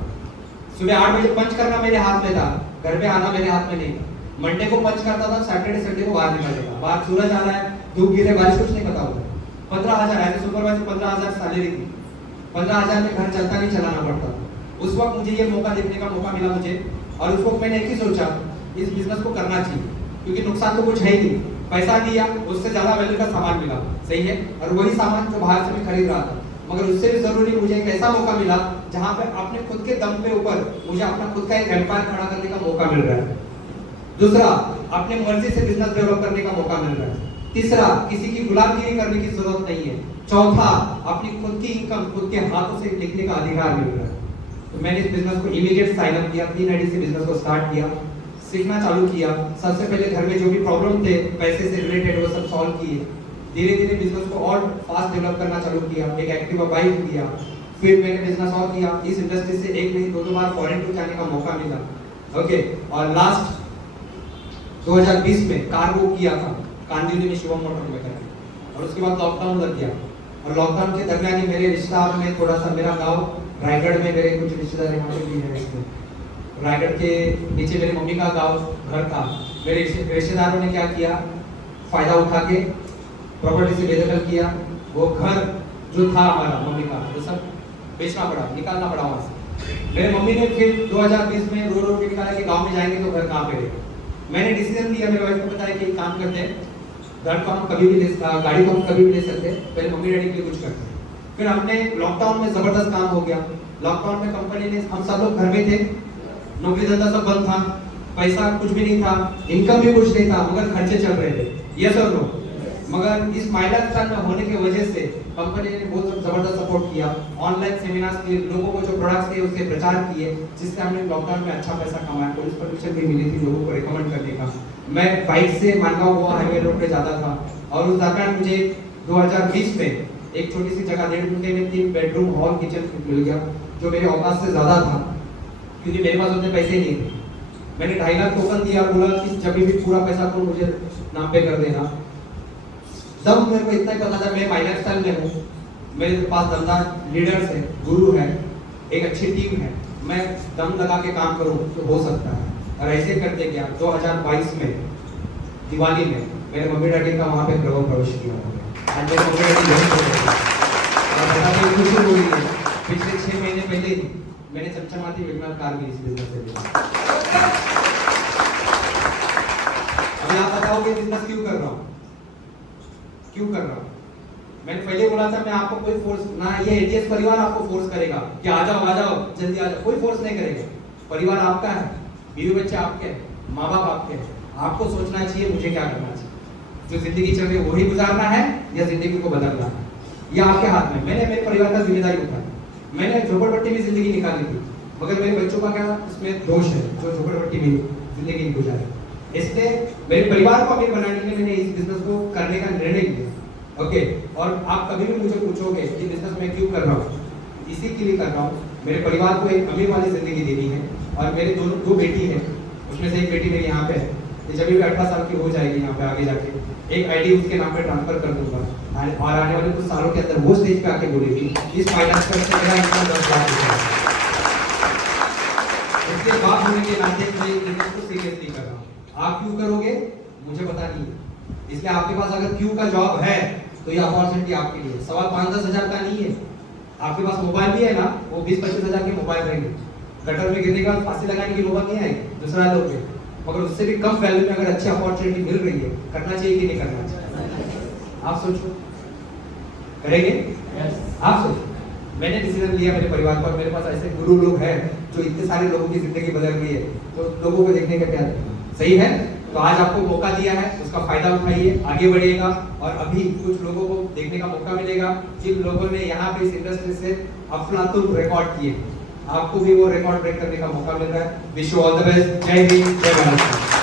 सुबह 8 बजे पंच करना मेरे हाथ में था, घर पे आना मेरे हाथ में नहीं था। मंडे को पंच करता था, सैटरडे संडे को बाहर निकल जाता। बाहर सूरज आ रहा है, धूप गिरे, बारिश, कुछ नहीं पता होता। 15,000 ऐसे सुपरवाइजर 15,000 सैलरी थी, 15,000 में घर चलता नहीं, चलाना पड़ता। उस वक्त मुझे ये मौका देखने का मौका मिला मुझे, और उस वक्त मैंने एक ही सोचा इस बिजनेस को करना चाहिए, क्योंकि नुकसान तो कुछ है ही नहीं। पैसा दिया, उससे ज्यादा वैल्यू का सामान मिला, सही है, और वही सामान जो बाहर से मैं खरीद रहा था, मगर उससे भी जरूरी मुझे एक ऐसा मौका मिला जहां पे अपने खुद के दम पे ऊपर मुझे अपना खुद का एक एम्पायर खड़ा करने का मौका मिल रहा है। दूसरा, अपने मर्जी से बिजनेस डेवलप करने का मौका मिल रहा है। तीसरा, किसी की गुलामगिरी करने की जरूरत नहीं है। चौथा, अपनी खुद की इनकम खुद के हाथों से लिखने का अधिकार मिल रहा है। तो मैंने इस बिजनेस को इमीडिएट साइन अप किया, 3 आईडी से बिजनेस को स्टार्ट किया, सीखना चालू किया। सबसे पहले घर में जो भी प्रॉब्लम थे पैसे से रिलेटेड वो सब सॉल्व किए। धीरे धीरे बिजनेस को और फास्ट डेवलप करना चालू किया, एक एक्टिवा बाइक लिया, फिर मैंने बिजनेस और किया। इस इंडस्ट्री से एक नहीं 2 बार फॉरेन टूर जाने का मौका मिला। ओके, और लास्ट 2020 में कार बुक किया था कांदिवली में शिवम मोटर में करके, और उसके बाद लॉकडाउन लग गया, और लॉकडाउन के दरमियान ही मेरे रिश्तेदार में थोड़ा सा, मेरा गाँव रायगढ़ में मेरे कुछ रिश्तेदार यहाँ पे भी है, इसमें रायगढ़ के नीचे मेरी मम्मी का गांव घर था। मेरे रिश्तेदारों ने क्या किया, फायदा उठा के प्रॉपर्टी से बेदखल किया। वो घर जो था हमारा मम्मी का वो सब बेचना पड़ा, निकालना पड़ा वहाँ से। मेरे मम्मी ने फिर 2020 में रो रो के निकाला कि गांव में जाएंगे तो घर कहाँ पे रहेगा। मैंने डिसीजन लिया, मेरे वाइफ को बताया कि एक काम करते हैं, घर को हम कभी भी गाड़ी को हम कभी भी ले सकते हैं, पहले मम्मी डैडी के लिए कुछ करते हैं। फिर हमने लॉकडाउन में जबरदस्त काम हो गया। लॉकडाउन में कंपनी ने, हम सब लोग घर में थे, नौकरी धंधा सब बंद था, पैसा कुछ भी नहीं था, इनकम भी कुछ नहीं था, मगर खर्चे चल रहे थे, यस और नो। मगर इस माय लाइफस्टाइल में होने की वजह से कंपनी ने बहुत जबरदस्त सपोर्ट किया, ऑनलाइन सेमिनार्स किए, लोगों को जो प्रोडक्ट्स थे उसके प्रचार किए, जिससे हमने लॉकडाउन में अच्छा पैसा कमाया। पुलिस परमिशन भी मिली थी लोगों को रिकमेंड करने का। मैं बाइक से मानगांव गोवा हाईवे रोड पे जाता था और उस दौरान मुझे 2020 में एक छोटी सी जगह 1.5 घंटे में 3 बेडरूम हॉल किचन मिल गया, जो मेरे औकात से ज्यादा था, क्योंकि मेरे पास उतने पैसे नहीं थे। मैंने 2.5 लाख टोकन दिया, बोला कि जब भी पूरा पैसा को मुझे नाम पे कर देना। तब मेरे को इतना ही पता था मैं माय लाइफस्टाइल में हूँ, मेरे पास दमदार लीडर्स है, गुरु है, एक अच्छी टीम है, मैं दम लगा के काम करूँ तो हो सकता है। और ऐसे करते गया 2022 में दिवाली में मेरे मम्मी डैडी का वहाँ पे गृह प्रवेश किया हो गया। आज मेरे मम्मी डैडी यही कर रहे हैं और बता दें खुशी हो रही है। पिछले 6 महीने पहले मैंने चमचमाती विमल कार भी इस बिजनेस से लिया। अभी आप बताओगे बिजनेस क्यों कर रहा हूँ, क्यों कर रहा हूँ? मैंने पहले बोला था मैं आपको कोई फोर्स ना, ये एटीएस परिवार आपको फोर्स करेगा कि आ जाओ जल्दी आ जाओ, कोई फोर्स नहीं करेगा। परिवार आपका है, बीवी बच्चे आपके हैं, माँ बाप आपके हैं, आपको सोचना चाहिए मुझे क्या करना चाहिए, जो जिंदगी चल रही है वही गुजारना है या जिंदगी को बदलना है, ये आपके हाथ में। मैंने मेरे परिवार का जिम्मेदारी उठाई। मैंने झोपड़पट्टी में जिंदगी निकाली थी, मगर मेरे बच्चों का क्या इसमें दोष है जो झोपड़पट्टी में जिंदगी गुजारे। इसलिए मेरे परिवार को अमीर बनाने के लिए मैंने इस बिजनेस को करने का निर्णय लिया। ओके, और आप कभी भी मुझे पूछोगे कि बिजनेस मैं क्यों कर रहा हूँ, इसी के लिए कर रहा हूँ। मेरे परिवार को एक अमीर वाली जिंदगी देनी है और मेरे दो बेटी है, उसमें से एक बेटी मेरी यहाँ पे है, जब भी 18 साल की हो जाएगी यहाँ पे आगे जाके एक आईडी उसके नाम पे ट्रांसफर कर दूंगा और आने वाले कुछ सालों के अंदर वो स्टेज पे आके बोलेगी इस फाइनेंस से मेरा इतना 10 लाख रुपया। इसके बात होने के नाते मैं बिजनेस को सीरियसली कर रहा हूँ। आप क्यों करोगे मुझे पता नहीं है, इसलिए आपके पास अगर क्यों का जॉब है तो ये अपॉर्चुनिटी आपके लिए। सवाल 5-10 हजार का नहीं है, आपके पास मोबाइल भी है ना, वो 20-25 हजार के मोबाइल रहेंगे, गटर में गिरने के बाद फांसी लगाने की लोग नहीं आएगी दूसरा लोग पे, मगर उससे भी कम वैल्यू में अगर अच्छी अपॉर्चुनिटी मिल रही है, करना चाहिए कि नहीं करना चाहिए? आप सोचो, करेंगे? आप सोचो। मैंने डिसीजन लिया मेरे परिवार पर, मेरे पास ऐसे गुरु लोग हैं जो इतने सारे लोगों की जिंदगी बदल रही है, तो लोगों को देखने का क्या सही है। तो आज आपको मौका दिया है, उसका फायदा उठाइए, आगे बढ़िएगा। और अभी कुछ लोगों को देखने का मौका मिलेगा जिन लोगों ने यहाँ पे इस इंडस्ट्री से अफलातुन रिकॉर्ड किए, आपको भी वो रिकॉर्ड ब्रेक करने का मौका मिल रहा है। Wish you all the best. जय हिंद, जय भारत।